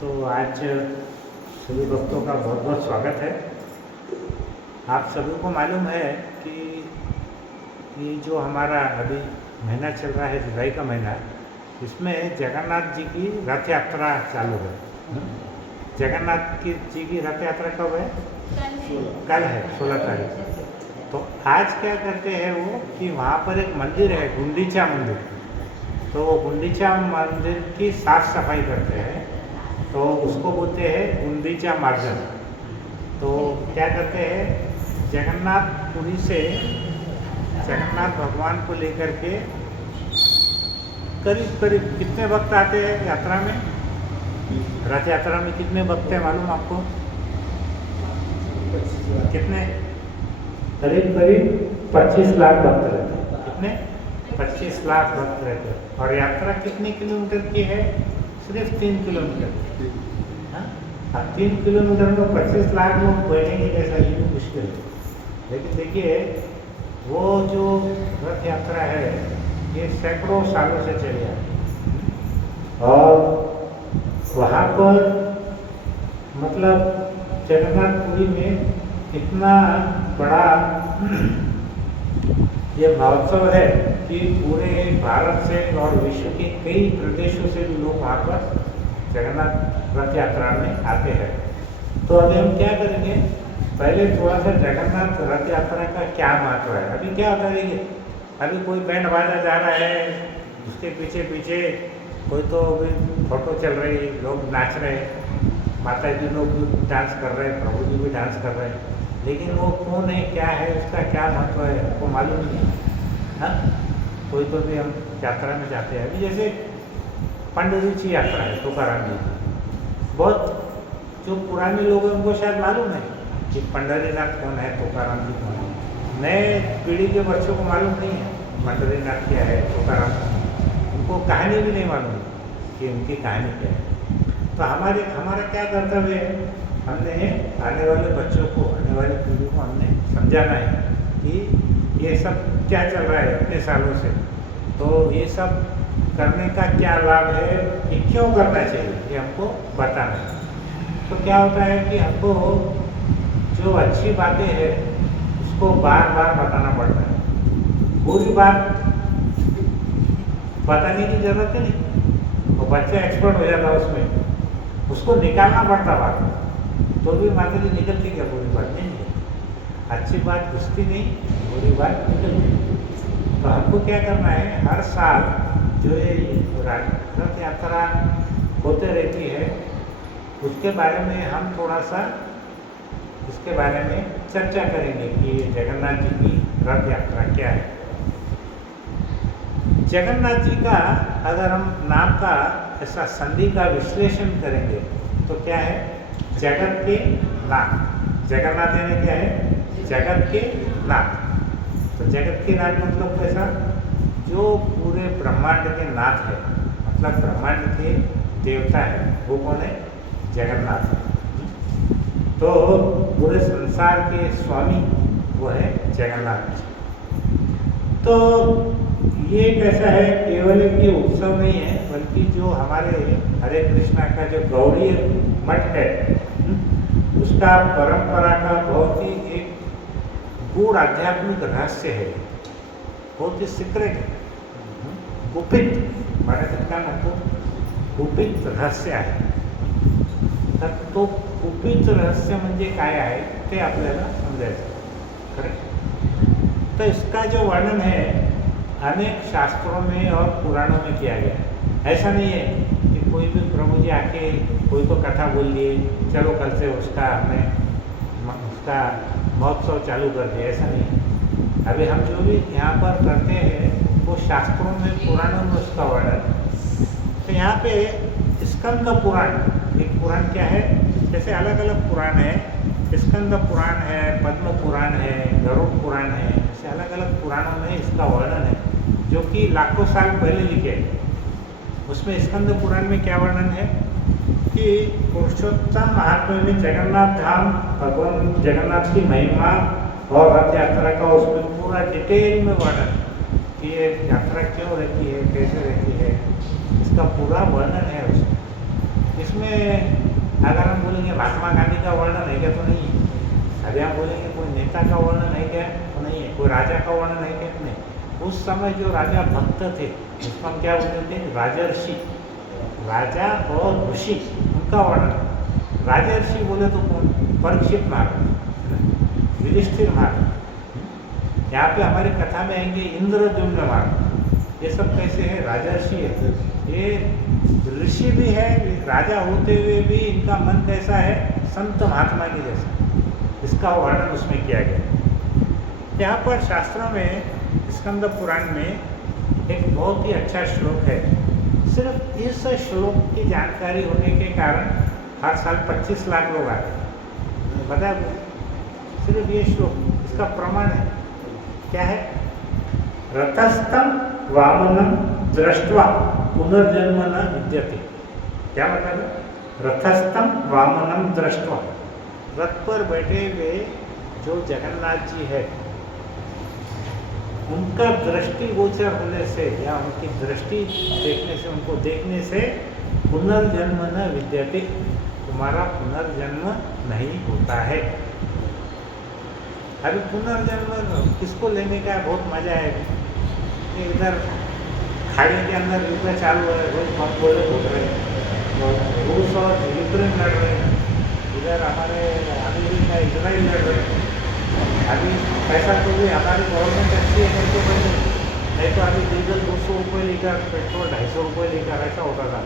तो आज सभी भक्तों का बहुत बहुत स्वागत है। आप सभी को मालूम है कि ये जो हमारा अभी महीना चल रहा है, जुलाई का महीना, इसमें जगन्नाथ जी की रथ यात्रा चालू है। जगन्नाथ जी की रथ यात्रा कब है? कल है, 16 तारीख। तो आज क्या करते हैं वो कि वहाँ पर एक मंदिर है, गुंडीचा मंदिर। तो गुंडीचा मंदिर की साफ सफाई करते हैं, तो उसको बोलते हैं गुंडीचा मार्जन। तो क्या करते हैं, जगन्नाथपुरी से जगन्नाथ भगवान को लेकर के करीब करीब कितने भक्त आते हैं यात्रा में? रथ यात्रा में कितने भक्त हैं मालूम आपको? कितने? करीब करीब 25 लाख भक्त रहते हैं। कितने? 25 लाख भक्त रहते हैं। और यात्रा कितने किलोमीटर की है? सिर्फ 3 किलोमीटर। अब 3 किलोमीटर में 25 लाख लोग बैठेंगे कैसा? ये भी मुश्किल है। लेकिन देखिए, वो जो रथ यात्रा है ये सैकड़ों सालों से चली आ रही, और वहाँ पर मतलब जगन्नाथपुरी में इतना बड़ा ये महोत्सव है कि पूरे भारत से और विश्व के कई प्रदेशों से भी लोग वहाँ पर जगन्नाथ रथ यात्रा में आते हैं। तो अभी हम क्या करेंगे, पहले थोड़ा सा जगन्नाथ रथ यात्रा का क्या महत्व है। अभी क्या होता है, देखिए, अभी कोई बैंड बाजा जा रहा है, उसके पीछे पीछे कोई तो अभी फोटो चल रही, लोग नाच रहे, माता जी लोग भी डांस कर रहे हैं, प्रभु जी भी डांस कर रहे हैं, लेकिन वो कौन है, क्या है, उसका क्या महत्व है, आपको मालूम नहीं है। हाँ, कोई तो भी हम यात्रा में जाते हैं। अभी जैसे पंडरीची यात्रा है तुकाराम जी की, बहुत जो पुराने लोग हैं उनको शायद मालूम है कि पंडरीनाथ कौन है, तुकाराम जी कौन है। नए पीढ़ी के बच्चों को मालूम नहीं है पंडरीनाथ क्या है, तुकाराम, उनको कहानी भी नहीं मालूम कि उनकी कहानी क्या है। तो हमारा क्या कर्तव्य है, हमने आने वाले बच्चों को, आने वाली पीढ़ी को हमने समझाना है कि ये सब क्या चल रहा है इतने सालों से, तो ये सब करने का क्या लाभ है, ये क्यों करना चाहिए, ये हमको बताना है। तो क्या होता है कि हमको जो अच्छी बातें हैं उसको बार बार बताना पड़ता है। बुरी बात बताने की जरूरत है नहीं, तो बच्चा एक्सपर्ट हो जाता है उसमें, उसको निकालना पड़ता बात, तो भी माता जी निकलती क्या? बुरी बात नहीं है, अच्छी बात घुसती नहीं, बुरी बात निकलती। तो हमको क्या करना है, हर साल जो ये रथ यात्रा होते रहती है उसके बारे में हम थोड़ा सा इसके बारे में चर्चा करेंगे कि जगन्नाथ जी की रथ यात्रा क्या है। जगन्नाथ जी का अगर हम नाम का ऐसा संधि का विश्लेषण करेंगे तो क्या है? जगत के नाथ। जगन्नाथ यानी क्या है? जगत के नाथ। तो जगत के नाथ मतलब कैसा? जो पूरे ब्रह्मांड के नाथ है, मतलब ब्रह्मांड के देवता है, वो कौन है? जगन्नाथ है। तो पूरे संसार के स्वामी वो है जगन्नाथ। तो ये कैसा है, केवल एक ये उत्सव नहीं है, बल्कि जो हमारे हरे कृष्णा का जो गौड़ी मठ है उसका परंपरा का बहुत ही एक गूढ़ आध्यात्मिक रहस्य है, बहुत ही सीक्रेट है, गुपित, मराठीत काय म्हणतो, गुपित रहस्य आहे। तर तो गुपित रहस्य म्हणजे काय आहे ते आपल्याला समजायचं, करेक्ट? तो इसका जो वर्णन है अनेक शास्त्रों में और पुराणों में किया गया है। ऐसा नहीं है कि कोई भी प्रभु जी आके कोई तो कथा बोल दिए, चलो कल से उसका महोत्सव चालू कर दिया, ऐसा नहीं। अभी हम जो भी यहाँ पर करते हैं वो शास्त्रों में, पुराणों में उसका वर्णन है। तो यहाँ पे स्कंद पुराण, एक पुराण क्या है, जैसे अलग अलग पुराण है, स्कंद पुराण है, पद्म पुराण है, गरुड़ पुराण है, ऐसे अलग अलग पुराणों में इसका वर्णन है जो कि लाखों साल पहले लिखे हैं। उसमें स्कंद पुराण में क्या वर्णन है कि पुरुषोत्तम महात्म्य में जगन्नाथ धाम, भगवान जगन्नाथ की महिमा और रथ यात्रा का उसमें पूरा डिटेल में वर्णन कि ये यात्रा क्यों रहती है, कैसे रहती है, इसका पूरा वर्णन है उसमें। इसमें अगर हम बोलेंगे महात्मा गांधी का वर्णन है क्या, तो नहीं है। अगर हम बोलेंगे कोई नेता का वर्णन है क्या, तो नहीं है। कोई राजा का वर्णन है क्या, नहीं। उस समय जो राजा भक्त थे उसको हम क्या बोलते थे, राजर्षि। राजा और ऋषि उनका वर्णन। राजर्षि बोले तो कौन, परीक्षित महाराज, युधिष्ठिर महाराज। यहाँ पे हमारी कथा में आएंगे इंद्रद्युम्न महाराज। ये सब कैसे है, राजर्षि है, ये ऋषि भी है, राजा होते हुए भी इनका मन कैसा है, संत महात्मा के जैसा। इसका वर्णन उसमें किया गया। यहाँ पर शास्त्रों में स्कंद पुराण में एक बहुत ही अच्छा श्लोक है। सिर्फ इस श्लोक की जानकारी होने के कारण हर साल 25 लाख लोग आते हैं, बता दो। सिर्फ ये श्लोक इसका प्रमाण है। क्या है, रथस्थम वामनम दृष्ट्वा पुनर्जन्म न विद्यते। क्या मतलब, रथस्थम वामनम दृष्ट्वा, रथ पर बैठे हुए जो जगन्नाथ जी है उनका दृष्टि गोचर होने से या उनकी दृष्टि देखने से, उनको देखने से पुनर्जन्म न विद्यते, तुम्हारा पुनर्जन्म नहीं होता है। अभी पुनर्जन्म किसको लेने का बहुत मजा है। इधर खाड़ी के अंदर युद्ध चालू है, रोज बहुत बोले बोल रहे हैं, रूस और यूक्रेन लड़ रहे हैं, इधर हमारे अमेरिका इजराइल लड़ रहे हैं। अभी पैसा तो भी हमारी गवर्नमेंट अच्छी है करके बंद, नहीं तो अभी डीजल 200 रुपये लीटर, पेट्रोल 250 रुपये लीटर ऐसा होता था,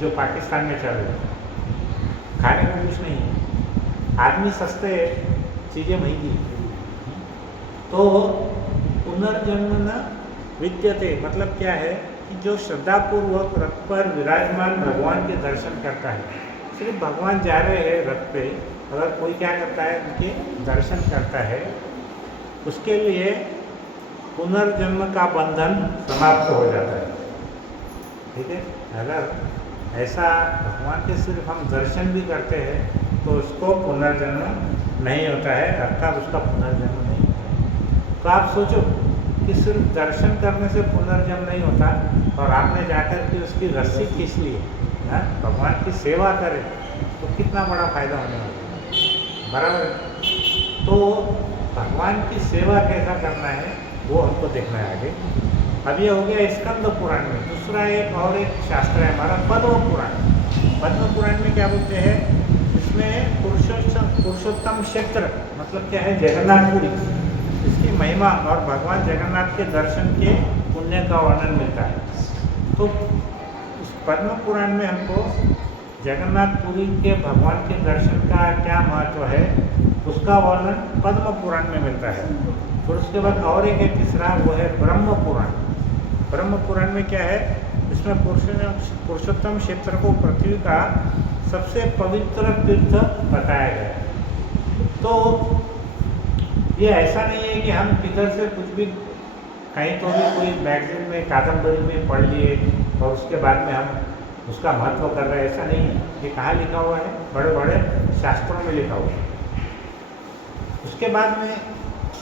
जो पाकिस्तान में चल रहे। खाने को कुछ नहीं है, आदमी सस्ते, चीज़ें महंगी। तो पुनर्जन्म न विद्यते मतलब क्या है कि जो श्रद्धापूर्वक रथ पर विराजमान भगवान के दर्शन करता है, सिर्फ भगवान जा रहे हैं रथ पे, अगर कोई क्या करता है उनके दर्शन करता है, उसके लिए पुनर्जन्म का बंधन समाप्त हो जाता है। ठीक है, अगर ऐसा भगवान के सिर्फ हम दर्शन भी करते हैं तो उसको पुनर्जन्म नहीं होता है, अर्थात उसका पुनर्जन्म नहीं होता है। तो आप सोचो कि सिर्फ दर्शन करने से पुनर्जन्म नहीं होता और आपने जाकर के उसकी रस्सी खींच ली, भगवान की सेवा करें तो कितना बड़ा फायदा होने वाला है, बराबर। तो भगवान की सेवा कैसा करना है वो हमको देखना है आगे। अब ये हो गया स्कंद पुराण में। दूसरा एक शास्त्र है हमारा पद्म पुराण। पद्म पुराण में क्या बोलते हैं, इसमें पुरुषोत्तम क्षेत्र मतलब क्या है, जगन्नाथपुरी, इसकी महिमा और भगवान जगन्नाथ के दर्शन के पुण्य का वर्णन मिलता है। तो उस पद्म पुराण में हमको जगन्नाथपुरी के भगवान के दर्शन का क्या महत्व है उसका वर्णन पद्म पुराण में मिलता है। फिर उसके बाद और एक है तीसरा, वो है ब्रह्म पुराण। ब्रह्म पुराण में क्या है, इसमें पुरुषोत्तम क्षेत्र को पृथ्वी का सबसे पवित्र तीर्थ बताया गया है। तो ये ऐसा नहीं है कि हम किधर से कुछ भी कहीं तो भी कोई मैगजीन में कादम्बरी में पढ़ लिए और उसके बाद में हम उसका महत्व कर रहे हैं, ऐसा नहीं है। ये कहाँ लिखा हुआ है, बड़े बड़े शास्त्रों में लिखा हुआ है। उसके बाद में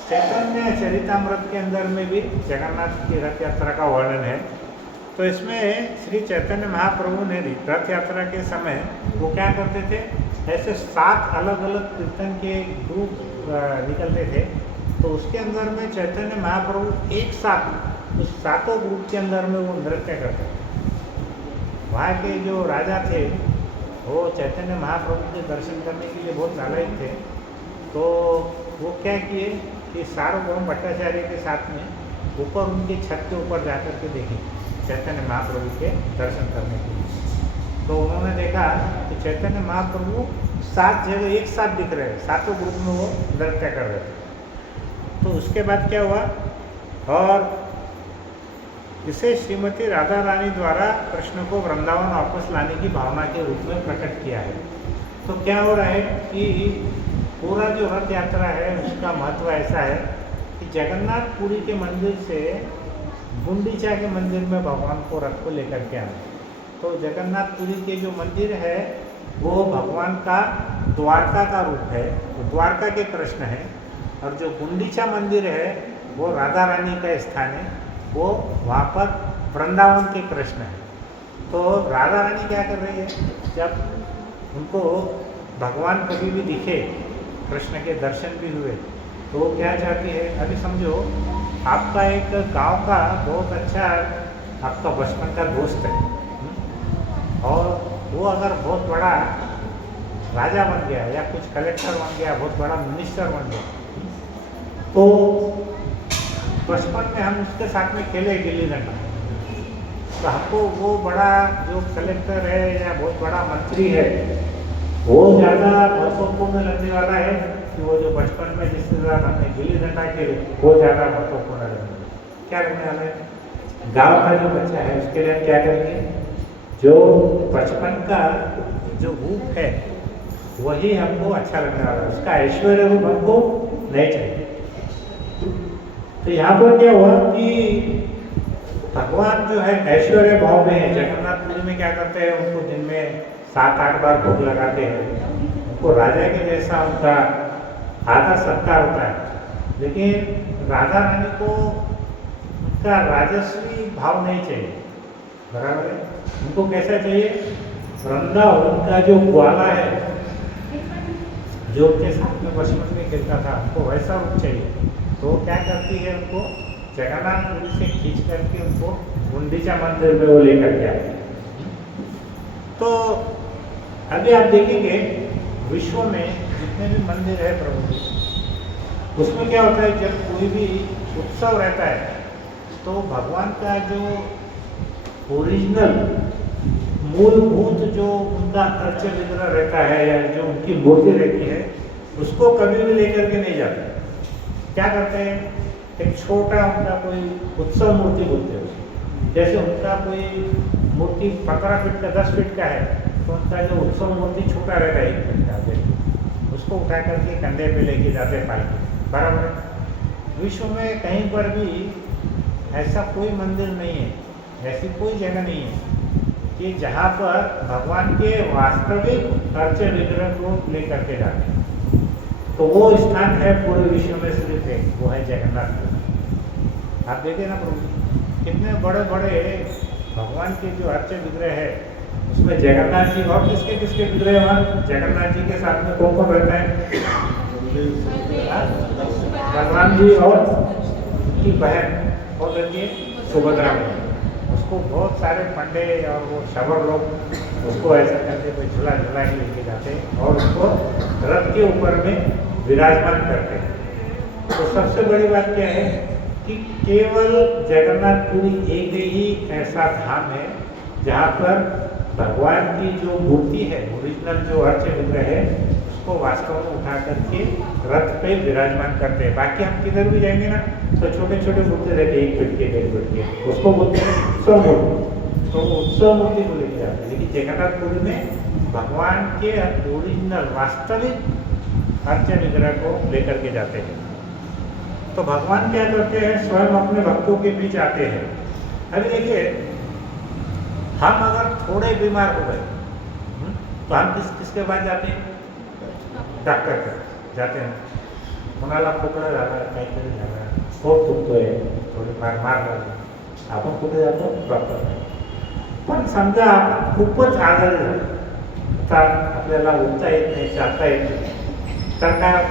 चैतन्य चरितामृत के अंदर में भी जगन्नाथ की रथ यात्रा का वर्णन है। तो इसमें श्री चैतन्य महाप्रभु ने रथ यात्रा के समय वो क्या करते थे, ऐसे 7 अलग अलग कीर्तन के ग्रुप निकलते थे। तो उसके अंदर में चैतन्य महाप्रभु एक साथ उस 7 ग्रुप के अंदर में वो नृत्य करते थे। वहाँ के जो राजा थे वो चैतन्य महाप्रभु के दर्शन करने के लिए बहुत लालच थे। तो वो क्या किए कि सार्वभौम भट्टाचार्य के साथ में ऊपर उनके छत के ऊपर जाकर के देखे चैतन्य महाप्रभु के दर्शन करने के लिए। तो उन्होंने देखा कि चैतन्य महाप्रभु 7 जगह एक साथ दिख रहे हैं, 7 ग्रुप में वो नृत्य कर रहे थे। तो उसके बाद क्या हुआ, और इसे श्रीमती राधा रानी द्वारा कृष्ण को वृंदावन वापस लाने की भावना के रूप में प्रकट किया है। तो क्या हो रहा है कि पूरा जो रथ यात्रा है उसका महत्व ऐसा है कि जगन्नाथपुरी के मंदिर से गुंडीचा के मंदिर में भगवान को रथ को लेकर के आना। तो जगन्नाथपुरी के जो मंदिर है वो भगवान का द्वारका का रूप है, वो द्वारका के कृष्ण है। और जो गुंडीचा मंदिर है वो राधा रानी का स्थान है, वो वहाँ पर वृंदावन के कृष्ण है। तो राधा रानी क्या कर रही है, जब उनको भगवान कभी भी दिखे, कृष्ण के दर्शन भी हुए, तो वो क्या चाहती है, अभी समझो आपका एक गांव का बहुत अच्छा आपका बचपन का दोस्त है, और वो अगर बहुत बड़ा राजा बन गया या कुछ कलेक्टर बन गया, बहुत बड़ा मिनिस्टर बन गया, तो बचपन में हम उसके साथ में खेले गिल्ली डंडा, तो हमको वो बड़ा जो कलेक्टर है या बहुत बड़ा मंत्री है वो ज़्यादा महत्वपूर्ण लगने वाला है कि वो जो बचपन में जिसके साथ हमने गिल्ली डंडा खेले वो ज़्यादा महत्वपूर्ण लगने वाला है। क्या लगने वाला है, गांव का जो बच्चा है उसके लिए हम क्या करेंगे, जो बचपन का जो रूप है वही हमको अच्छा लगने वाला है, उसका ऐश्वर्य रूप हमको नहीं चाहिए। तो यहाँ पर क्या हुआ कि भगवान जो है ऐश्वर्य भाव में है, जगन्नाथपुरी में क्या करते हैं, उनको दिन में 7-8 बार भोग लगाते हैं, उनको राजा के जैसा उनका आदर सत्कार होता है, लेकिन राधा रानी को उनका राजस्वी भाव नहीं चाहिए, बराबर है। उनको कैसा चाहिए, वृंदावन का जो ग्वाला है जो उनके साथ में बचपन में खेलता था, उनको वैसा रूप चाहिए। तो क्या करती है, उनको जगन्नाथपुरी से खींच करके उनको गुंडीचा मंदिर में वो लेकर के आती है। तो अभी आप देखेंगे विश्व में जितने भी मंदिर है प्रभु जी, उसमें क्या होता है, जब कोई भी उत्सव रहता है तो भगवान का जो ओरिजिनल मूलभूत जो उनका अर्च विग्रह रहता है या जो उनकी मूर्ति रहती है उसको कभी भी लेकर के नहीं जाते। क्या करते हैं, एक छोटा उनका कोई उत्सव मूर्ति बोलते हैं, जैसे उनका कोई मूर्ति 15 फीट का 10 फीट का है, तो उनका जो उत्सव मूर्ति छोटा रहता है 1 फीट का, देखिए उसको उठा करके कंधे पे लेके जाते हैं पालकी, बराबर। विश्व में कहीं पर भी ऐसा कोई मंदिर नहीं है, ऐसी कोई जगह नहीं है कि जहाँ पर भगवान के वास्तविक अर्च विग्रह को लेकर के जाते हैं। तो वो स्थान है पूरे विश्व में सिर्फ एक, वो है जगन्नाथ। आप देखें ना प्रभु, कितने बड़े बड़े भगवान के जो अर्च विग्रह है उसमें जगन्नाथ जी और किसके किसके विग्रह, वहाँ जगन्नाथ जी के साथ में कौन कौन रहता है, भगवान जी और उनकी बहन और रहती है सुभद्रा में। उसको बहुत सारे पंडे और वो शबर लोग उसको ऐसा करके कोई झूला झूला के लेके जाते हैं और उसको रथ के ऊपर में विराजमान करते हैं। तो सबसे बड़ी बात क्या है कि केवल जगन्नाथपुरी एक ही ऐसा धाम है जहाँ पर भगवान की जो मूर्ति है, ओरिजिनल जो अर्च विग्रह है, उसको वास्तव में उठा करके रथ पे विराजमान करते हैं। बाकी हम किधर भी जाएंगे ना तो छोटे छोटे मूर्ति रहते हैं, 1 फीट के 1.5 फीट के, उसको बोलते हैं उत्सव मूर्ति। तो उत्सव मूर्ति को लेके जाते हैं, लेकिन जगन्नाथपुरी में भगवान के ओरिजिनल वास्तविक अर्च विग्रह को लेकर के जाते हैं। तो भगवान क्या करते हैं, स्वयं अपने भक्तों के बीच आते हैं। अभी देखिए, हम अगर थोड़े बीमार हो गए तो हम किसके पास जाते हैं, डॉक्टर के जाते हैं। कोणाला खोकला झाला, काहीतरी झालं, पोट दुखतोय, थोडीफार मार लागली, आपण कुठे जातो, डॉक्टर। पण समजा खूपच आजारी झालं, आता आपल्याला उठता येत नाही, चालता येत नाही, तर काय,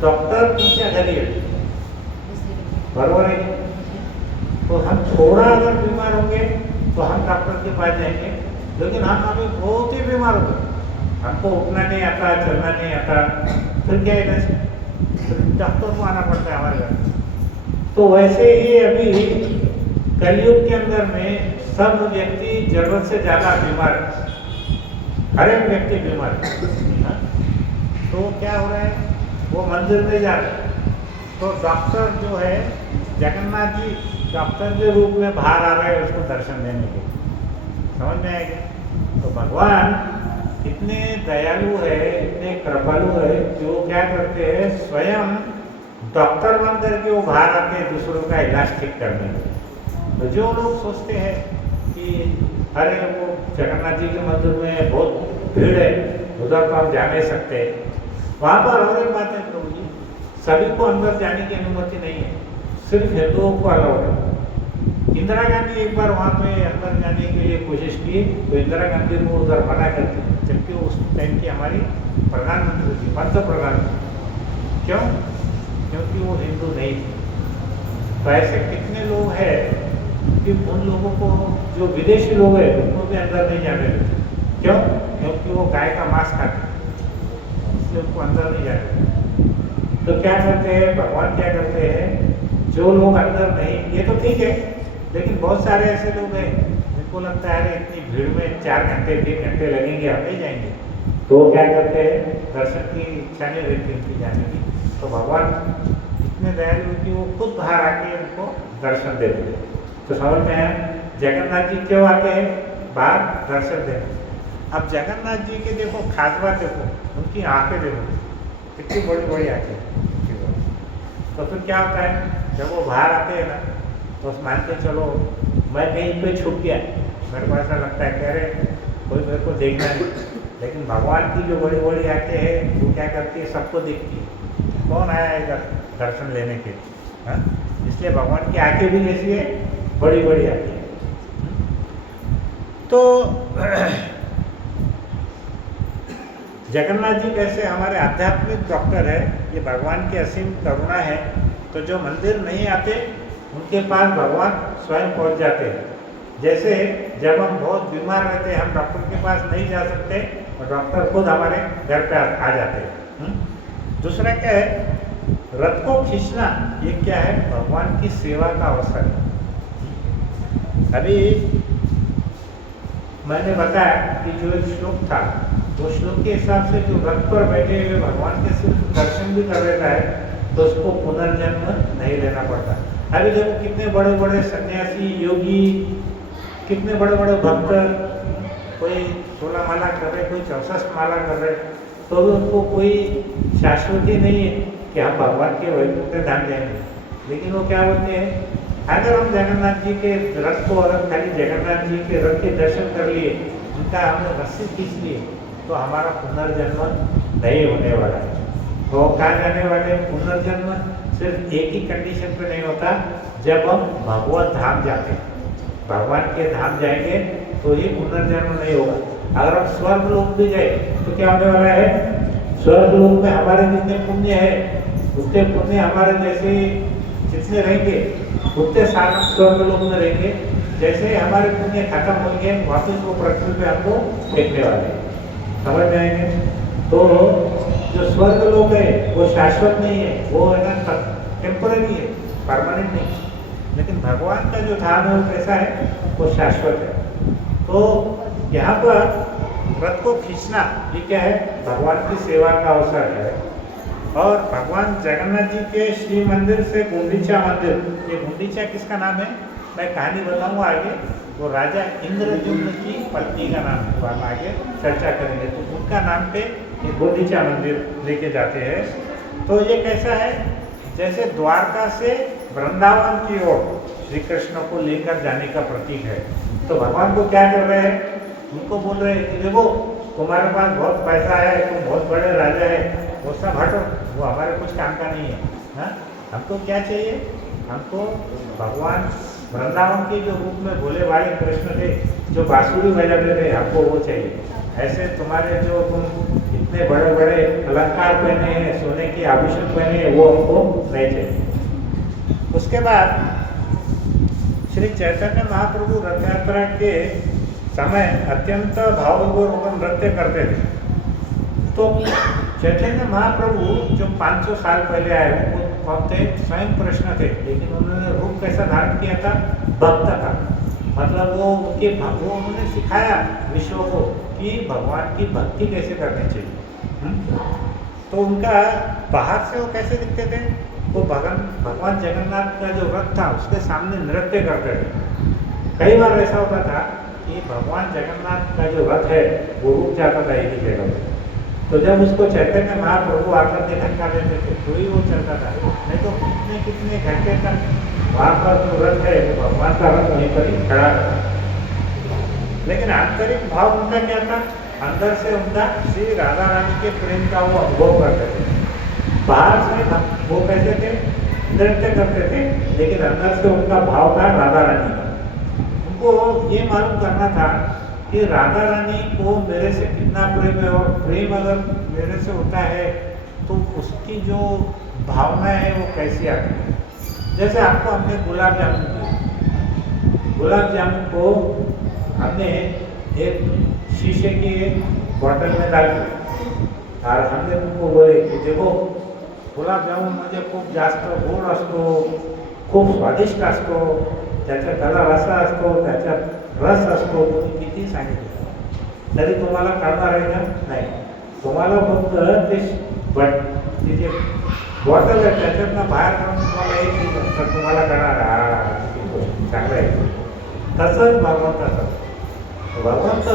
डॉक्टर तुमच्या घरी येतो, बरोबर है। तो हम थोड़ा अगर बीमार होंगे तो हम डॉक्टर के पास जाएंगे, लेकिन हम अभी बहुत ही बीमार हो गए, हमको उठना नहीं आता, चलना नहीं आता, फिर क्या है, डॉक्टर को आना पड़ता है हमारे घर। तो वैसे ही अभी कलयुग के अंदर में सब व्यक्ति जरूरत से ज़्यादा बीमार, हर एक व्यक्ति बीमार है। तो क्या हो रहा है, वो मंदिर में जा रहे हैं, तो डॉक्टर जो है जगन्नाथ जी डॉक्टर के रूप में बाहर आ रहे हैं उसको दर्शन देने के, समझ में आएगा। तो भगवान इतने दयालु है, इतने कृपालु है कि वो क्या करते हैं, स्वयं डॉक्टर बन करके वो बाहर आते हैं दूसरों का इलाज ठीक करने के। तो जो लोग सोचते हैं कि अरे वो जगन्नाथ जी के मंदिर में बहुत भीड़ है, उधर तो हम जा नहीं सकते, वहाँ पर और एक बात है प्रभु जी, सभी को अंदर जाने की अनुमति नहीं है, सिर्फ हिंदुओं को अलाउड है। इंदिरा गांधी एक बार वहाँ पे अंदर जाने के लिए कोशिश की, तो इंदिरा गांधी को उधर मना कर दी, जबकि उस टाइम की हमारी प्रधानमंत्री थी, पंच प्रधानमंत्री। क्यों? क्योंकि वो हिंदू नहीं थी। तो ऐसे कितने लोग हैं कि उन लोगों को, जो विदेशी लोग हैं, उनको भी अंदर नहीं जाने देते। क्यों? क्योंकि वो गाय का मांस खाते हैं, इसलिए उनको अंदर नहीं जाने देते। तो क्या करते हैं भगवान, क्या करते हैं, जो लोग अंदर नहीं, ये तो ठीक है, लेकिन बहुत सारे ऐसे लोग हैं जिनको लगता है अरे इतनी भीड़ में 4 घंटे 3 घंटे लगेंगे, हम नहीं जाएंगे। तो वो क्या करते हैं, दर्शन की इच्छा नहीं रहती उनकी जाने की, तो भगवान इतने दयालु कि वो खुद बाहर आके उनको दर्शन देते हैं। तो समझ में आया, जगन्नाथ जी क्यों आते हैं बाहर दर्शन देने। अब जगन्नाथ जी के देखो खास बात, देखो उनकी आंखें देखो कितनी बड़ी बड़ी आंखें। तो फिर क्या होता है, जब वो बाहर आते हैं ना, तो मान के चलो मैं कहीं पे छुप गया, मेरे को ऐसा लगता है कि अरे कोई मेरे को देखना नहीं, लेकिन भगवान की जो बड़ी बड़ी आंखें हैं वो क्या करती है, सबको देखती है, कौन आया है इधर दर्शन लेने के लिए। हाँ, इसलिए भगवान की आंखें भी कैसी है, बड़ी बड़ी आंखें। तो जगन्नाथ जी कैसे हमारे आध्यात्मिक डॉक्टर है, ये भगवान की असीम करुणा है। तो जो मंदिर नहीं आते उनके पास भगवान स्वयं पहुंच जाते हैं। जैसे जब हम बहुत बीमार रहते हैं, हम डॉक्टर के पास नहीं जा सकते, और डॉक्टर खुद हमारे घर पे आ जाते हैं। दूसरा क्या है, रथ को खींचना, ये क्या है, भगवान की सेवा का अवसर है। अभी मैंने बताया कि जो एक श्लोक था, वो श्लोक के हिसाब से जो रथ पर बैठे हुए भगवान के सिर्फ दर्शन भी कर लेता है, तो उसको पुनर्जन्म नहीं लेना पड़ता। अभी देखो कितने बड़े बड़े सन्यासी, योगी, कितने बड़े बड़े भक्त, कोई 16 माला कर रहे, कोई 64 माला कर रहे, तो भी उनको कोई शाश्वती नहीं है कि हम भगवान के वैकुंठ धाम जाएंगे। लेकिन वो क्या बोलते हैं, अगर हम जगन्नाथ जी के रथ को, अगर खाली जगन्नाथ जी के रथ के दर्शन कर लिए, उनका हमने रस्सी खींच लिए, तो हमारा पुनर्जन्म नहीं होने वाला है। तो कहाँ जाने वाले, पुनर्जन्म सिर्फ एक ही कंडीशन पे नहीं होता, जब हम भगवत धाम जाते हैं, भगवान के धाम जाएंगे तो ये पुनर्जन्म नहीं होगा। अगर हम स्वर्ग लोक भी गए तो क्या होने वाला है, स्वर्ग लोक में हमारे जितने पुण्य है, उतने पुण्य हमारे जैसे जितने रहेंगे, उतने साल हम स्वर्ग लोक में रहेंगे। जैसे हमारे पुण्य खत्म होंगे, वापस वो पृथ्वी पे हमको देखने वाले, समझ में आएंगे। तो जो स्वर्ग लोक है वो शाश्वत नहीं है, वो है ना टेम्पररी है, परमानेंट नहीं। लेकिन भगवान का जो धाम है वो कैसा है, वो शाश्वत है। तो यहाँ पर रथ को खींचना, ये क्या है, भगवान की सेवा का अवसर है। और भगवान जगन्नाथ जी के श्री मंदिर से गुंडीचा मंदिर, ये गुंडीचा किसका नाम है, मैं कहानी बताऊंगा आगे, वो राजा इंद्रद्युम्न की पत्नी का नाम है, तो हम आगे चर्चा करेंगे। तो उनका नाम पे ये गुंडीचा मंदिर लेके जाते हैं। तो ये कैसा है, जैसे द्वारका से वृंदावन की ओर श्री कृष्ण को लेकर जाने का प्रतीक है। तो भगवान को क्या कर रहे हैं, उनको बोल रहे हैं कि देखो तुम्हारे पास बहुत पैसा है, तुम बहुत बड़े राजा है, वो सब हटो, वो हमारे कुछ काम का नहीं है। हाँ, हमको क्या चाहिए, हमको भगवान वृंदावन के जो रूप में भोले भाले कृष्ण थे, जो बांसुरी बजाते थे, हमको वो चाहिए। ऐसे तुम्हारे जो तुम इतने बड़े बड़े अलंकार पहने हैं, सोने के आभूषण पहने हैं, वो हमको नहीं चाहिए। उसके बाद श्री चैतन्य महाप्रभु रथ यात्रा के समय अत्यंत भावपूर्वक नृत्य करते थे। तो चैतन्य महाप्रभु जो 500 साल पहले आए, वो कौन थे, स्वयं कृष्ण थे, लेकिन उन्होंने रूप कैसा धारण किया था, भक्त का। मतलब वो उन्होंने सिखाया विश्व को कि भगवान की भक्ति कैसे करनी चाहिए। तो उनका बाहर से वो कैसे दिखते थे, वो भगवान जगन्नाथ का जो रथ था उसके सामने नृत्य करते थे। कई बार ऐसा होता था कि भगवान जगन्नाथ का जो रथ है वो रुक जाता था एक ही जगह पर, तो जब उसको चैतन्य महाप्रभु आकर के धक्का देते थे तो ही वो चलता था, नहीं तो कितने कितने घंटे तक वहाँ पर जो रथ है वो भगवान का रथ वहीं पर ही खड़ा रहता। लेकिन आंतरिक भाव उनका क्या था, अंदर से उनका श्री राधा रानी के प्रेम का वो अनुभव करते थे। बाहर से वो कैसे थे, नृत्य करते थे, लेकिन अंदर से उनका भाव था राधा रानी का। हमको ये मालूम करना था कि राधा रानी को मेरे से कितना प्रेम है, और प्रेम अगर मेरे से होता है तो उसकी जो भावना है वो कैसी आती है। जैसे आपको हमने गुलाब जामुन दिए, गुलाब जामुन को हमने एक शीशे की बॉटल में डाल दिया और हमने तुमको बोले कि देखो गुलाब जामुन म्हणजे खूप जास्त गोड असतो, खूप स्वादिष्ट असतो, त्याचा कलर असा असतो, त्याच्यात रस असतो, तुम्ही किती सांगितलं तरी तुम्हाला कळणार आहे का? नाही. तुम्हाला फक्त ते तिथे बॉटल आहे त्याच्यातनं बाहेर काढून तुम्हाला एक दिलं तर तुम्हाला कळणार चांगलं आहे. तसंच भगवंताचं, भगवंत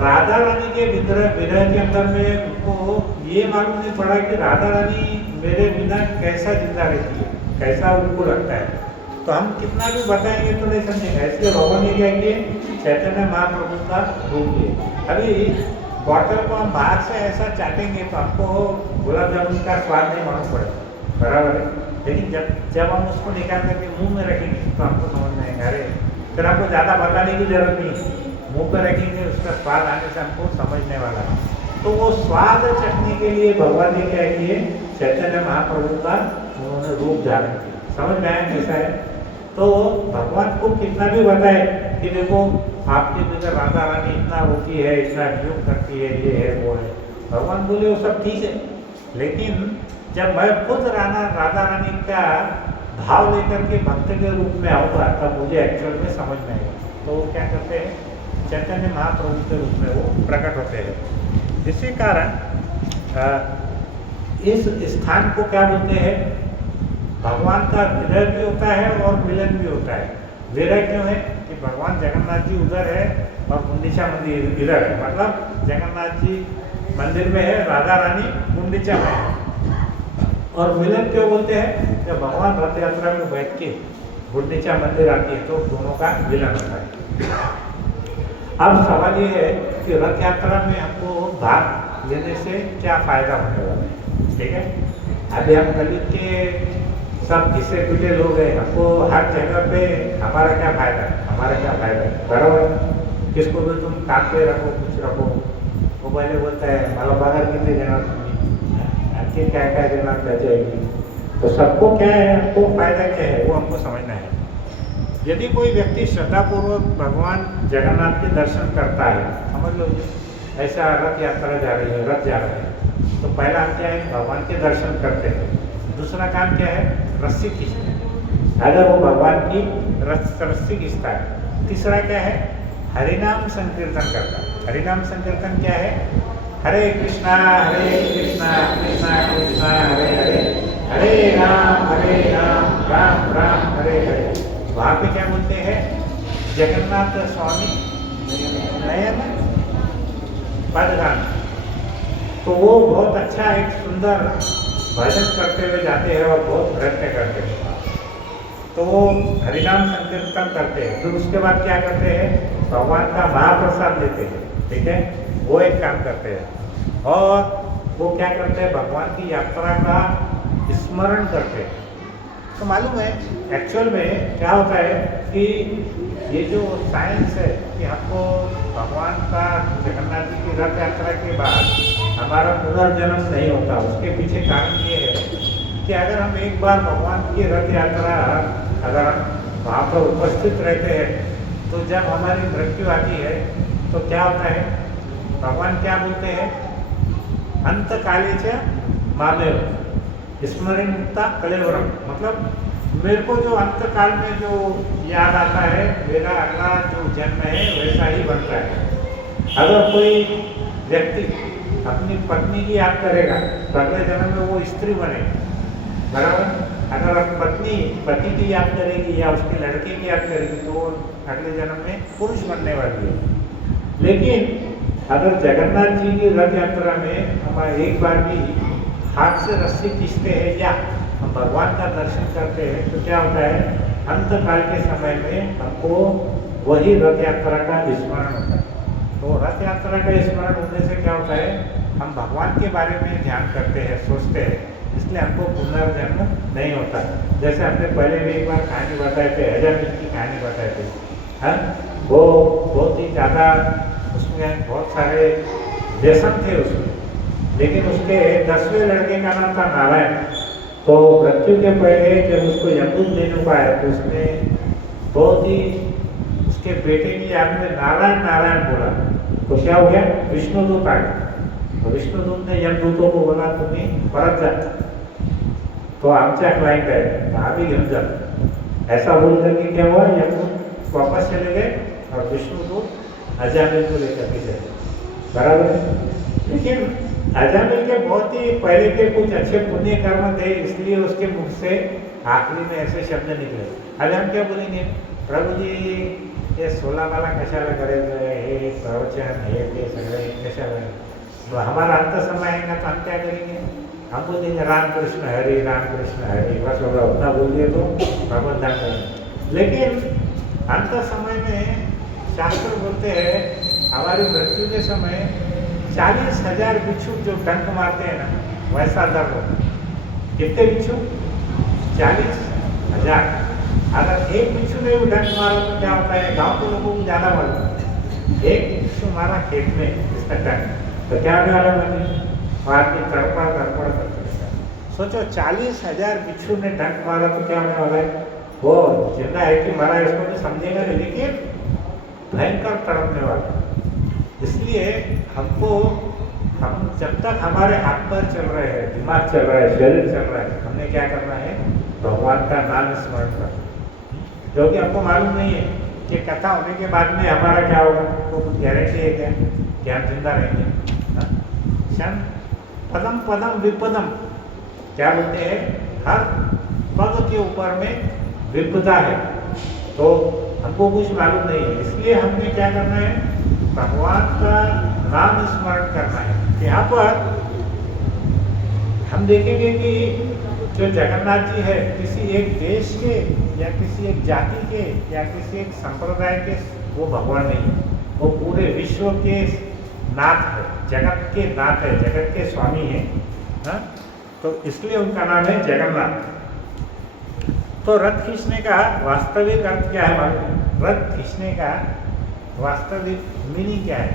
राधा रानी के विरह के अंदर में उनको ये मालूम नहीं पड़ा कि राधा रानी मेरे बिना कैसा जिंदा रहती है, कैसा उनको लगता है। तो हम कितना भी बताएंगे तो नहीं समझेंगे। इसलिए भगवान ने क्या किए, चैतन्य महाप्रभु का रूप लिए। अभी बॉटल को हम बाहर से ऐसा चाटेंगे तो हमको गुलाब जामुन का स्वाद नहीं मालूम पड़ेगा, बराबर है। लेकिन जब हम उसको निकाल करके मुंह में रखेंगे तो हमको समझ में आएगा। अरे फिर हमको ज़्यादा बताने की जरूरत नहीं, मुंह पर रखेंगे उसका स्वाद आने से हमको समझने वाला है। तो वो स्वाद चखने के लिए भगवान ने क्या किए, चैतन्य महाप्रभु का उन्होंने रूप धारण किया। समझ में आया कैसा है। तो भगवान को कितना भी बताए कि देखो आपके बिना राधा रानी इतना होती है, इतना योग करती है, ये है वो है, भगवान बोले वो सब ठीक है, लेकिन जब मैं खुद राधा रानी का भाव लेकर के भक्त के रूप में आऊँगा तब मुझे एक्चुअल में समझ में आएगा। तो वो क्या करते हैं, चैतन्य महाप्रभु के रूप में वो प्रकट होते हैं। इसी कारण इस स्थान को क्या बोलते हैं, भगवान का विरह भी होता है और मिलन भी होता है। विरह क्यों है कि भगवान जगन्नाथ जी उधर है और गुंडीचा मंदिर इधर है, मतलब जगन्नाथ जी मंदिर में है, राधा रानी गुंडीचा में है। और मिलन क्यों बोलते हैं, जब भगवान रथ यात्रा में बैठ के गुंडीचा मंदिर आती है तो दोनों का मिलन होता है। अब सवाल ये है कि रथ यात्रा में हमको भाग लेने से क्या फायदा होने वाला है, ठीक है। अभी हम कलियुग के सब घिसे पिटे लोग हैं, हमको हर जगह पे हमारा क्या फायदा है, हमारा क्या फायदा है, बराबर। किसको भी तुम काम पे रखो, कुछ रखो, वो पहले बोलता है मला पगार कितने देना, आपके क्या क्या देना क्या जाएगी। तो सबको क्या है, हमको फायदा क्या है वो हमको समझना है। यदि कोई व्यक्ति श्रद्धापूर्वक भगवान जगन्नाथ के दर्शन करता है, समझ लो ऐसा रथ यात्रा जा रही है, रथ जा रहे हैं, तो पहला हम क्या है, भगवान के दर्शन करते हैं। दूसरा काम क्या है, रस्सी खींचते हैं, अगर वो भगवान की रस्सी खींचता है। तीसरा क्या है, हरिनाम संकीर्तन करता है। हरिनाम संकीर्तन क्या है, हरे कृष्णा कृष्णा कृष्णा हरे हरे, हरे राम राम राम हरे हरे। वहाँ पे क्या बोलते हैं, जगन्नाथ स्वामी नयन पदगान। तो वो बहुत अच्छा एक सुंदर भजन करते हुए जाते हैं और बहुत नृत्य करते हैं। तो वो हरिनाम संकीर्तन करते हैं, फिर उसके बाद क्या करते हैं, भगवान का महाप्रसाद लेते हैं, ठीक है, वो एक काम करते हैं। और वो क्या करते हैं, भगवान की यात्रा का स्मरण करते हैं। तो मालूम है एक्चुअल में क्या होता है कि ये जो साइंस है कि हमको भगवान का जगन्नाथ जी की रथ यात्रा के बाद हमारा पुनर्जन्म नहीं होता, उसके पीछे कारण ये है कि अगर हम एक बार भगवान की रथ यात्रा अगर हम वहाँ पर उपस्थित रहते हैं तो जब हमारी मृत्यु आती है तो क्या होता है, भगवान क्या बोलते हैं, अंतकाले च मामेव स्मरणता कलेवरम, मतलब मेरे को जो अंतकाल में जो याद आता है, मेरा अगला जो जन्म है वैसा ही बनता है। अगर कोई व्यक्ति अपनी पत्नी की याद करेगा तो अगले जन्म में वो स्त्री बनेगी, बराबर। अगर पत्नी पति की याद करेगी या उसके लड़के की याद करेगी तो वो अगले जन्म में पुरुष बनने वाली है। लेकिन अगर जगन्नाथ जी की रथ यात्रा में हम एक बार भी हाथ से रस्सी खींचते हैं या हम भगवान का दर्शन करते हैं तो क्या होता है, अंतकाल के समय में हमको वही रथ यात्रा का स्मरण होता है। तो रथ यात्रा का स्मरण होने से क्या होता है, हम भगवान के बारे में ध्यान करते हैं, सोचते हैं, इसलिए हमको पुनर्जन्म नहीं होता। जैसे हमने पहले भी एक बार कहानी बताए थे, हजामिल की कहानी बताए थे। है, वो बहुत ही ज़्यादा, उसमें बहुत सारे व्यसन थे उसमें, लेकिन उसके 10वें लड़के का नाम था नारायण। तो मृत्यु के पहले जब उसको यमदूत लेने को आया तो उसने बहुत ही उसके बेटे की याद में नारायण नारायण बोला, तो क्या हो गया, विष्णुदूत आ गया। तो विष्णुदूत ने यमदूतों को बोला तुम्हें परत जा, तो आमच्या क्लाइंट है आम्ही घेऊन जातो, ऐसा बोल करके क्या हुआ, यमदूत वापस चले गए और विष्णुदूत अजामिल को लेकर के चले, बराबर है। लेकिन अजामिल के बहुत ही पहले के कुछ अच्छे पुण्य कर्म थे, इसलिए उसके मुख से आखिरी में ऐसे शब्द निकले। अब हम क्या बोलेंगे, प्रभु जी ये 16 माला कशाला करायचं, हे प्रवचन हे ते सगळे कशाला, तो हमारा अंत समय आएगा तो हम क्या करेंगे, हम बोलेंगे रामकृष्ण हरि बस होगा, उतना बोल दिए तो भगवत धाम करेंगे। लेकिन अंत समय में शास्त्र बोलते हैं हमारी मृत्यु के समय 40,000 बिच्छू जो डंक मारते हैं ना, वैसा दर्द होता है। कितने बिच्छू, 40,000। अगर एक बिच्छू ने भी डंक मारा तो क्या होता है, गांव के लोगों को ज़्यादा मालूम है। एक बिच्छू मारा खेत में इसका डंक, तो क्या होने वाला बनी, आपकी तड़पड़ करते रहेगा। सोचो 40,000 बिच्छू ने डंक मारा तो क्या होने वाला है, वो जिंदा है कि मरा इसको तो समझेगा नहीं, लेकिन भयंकर तड़पने वाला। इसलिए हमको, हम जब तक हमारे हाथ पैर चल रहे हैं, दिमाग चल रहा है, शरीर चल रहा है, हमने क्या करना है, भगवान का नाम स्मरण करना, क्योंकि हमको मालूम नहीं है कि कथा होने के बाद में हमारा क्या होगा, तो कुछ गारंटी है क्या कि हम जिंदा रहेंगे। क्षण पदम पदम विपदम, क्या बोलते हैं, हर पग के ऊपर में विपदा है, तो हमको कुछ मालूम नहीं है। इसलिए हमने क्या करना है, भगवान का नाम स्मरण करना है। यहाँ पर हम देखेंगे कि जो जगन्नाथ जी है किसी एक देश के या किसी एक जाति के या किसी एक संप्रदाय के वो भगवान नहीं है, वो पूरे विश्व के नाथ है, जगत के नाथ है, जगत के स्वामी है, हाँ? तो इसलिए उनका नाम है जगन्नाथ। तो रथ खींचने का वास्तविक अर्थ क्या है मालूम, रथ खींचने का वास्तविक मीनिंग क्या है,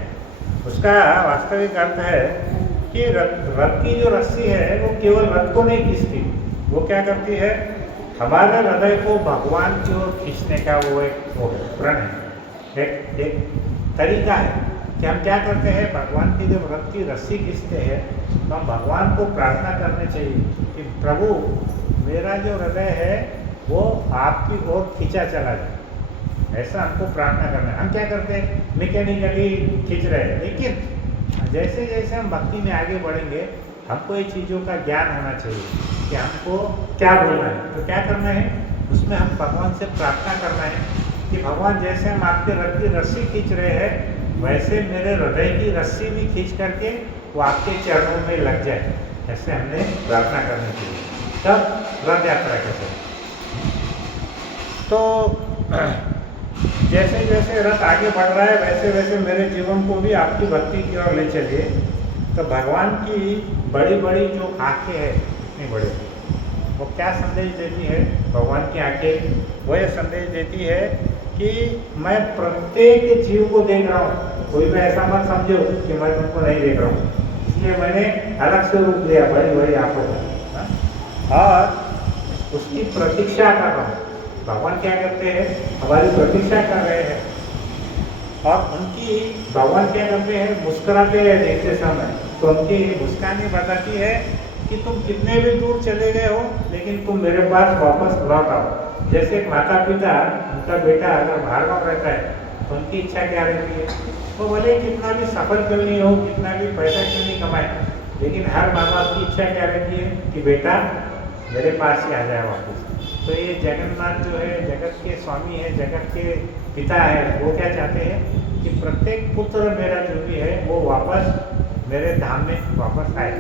उसका वास्तविक अर्थ है कि रथ की जो रस्सी है वो केवल रथ को नहीं खींचती, वो क्या करती है, हमारे हृदय को भगवान की ओर खींचने का वो एक प्रण है, एक तरीका है कि हम क्या करते हैं, भगवान की जब रथ की रस्सी खींचते हैं तो हम भगवान को प्रार्थना करनी चाहिए कि प्रभु मेरा जो हृदय है वो आपकी ओर खींचा चला जाए, ऐसा हमको प्रार्थना करना है। हम क्या करते हैं, मैकेनिकली खींच रहे हैं, लेकिन जैसे जैसे हम भक्ति में आगे बढ़ेंगे हमको ये चीज़ों का ज्ञान होना चाहिए कि हमको क्या बोलना है। तो क्या करना है, उसमें हम भगवान से प्रार्थना करना है कि भगवान जैसे हम आपके रथ की रस्सी खींच रहे हैं वैसे मेरे हृदय की रस्सी भी खींच करके वो आपके चरणों में लग जाए, ऐसे हमने प्रार्थना करनी चाहिए। तब रथ यात्रा कैसे, तो जैसे जैसे रथ आगे बढ़ रहा है वैसे वैसे मेरे जीवन को भी आपकी भक्ति की ओर ले चलिए। तो भगवान की बड़ी बड़ी जो आँखें हैं, इतनी बड़ी, वो क्या संदेश देती है, भगवान की आँखें वो ये संदेश देती है कि मैं प्रत्येक जीव को देख रहा हूँ, कोई भी ऐसा मत समझो कि मैं तुमको नहीं देख रहा हूँ, इसलिए मैंने अलग से रूप लिया बड़ी बड़ी आँखों को, और उसकी प्रतीक्षा कर रहा हूँ। भगवान क्या करते हैं, हमारी प्रतीक्षा कर रहे हैं, और उनकी भगवान क्या करते हैं, मुस्कुराते हैं देखते समय, तो उनकी मुस्कान बताती है कि तुम कितने भी दूर चले गए हो लेकिन तुम मेरे पास वापस लौट आओ। जैसे एक माता पिता, उनका बेटा अगर बाहर गाँव रहता है तो उनकी इच्छा क्या रहती है, वो भले कितना भी सफल क्यों नहीं हो, कितना भी पैसा क्यों नहीं कमाए, लेकिन हर माँ बाप की इच्छा क्या रहती है कि बेटा मेरे पास ही आ जाए वापस। तो ये जगन्नाथ जो है, जगत के स्वामी है, जगत के पिता है, वो क्या चाहते हैं कि प्रत्येक पुत्र मेरा जो भी है वो वापस मेरे धाम में वापस आए।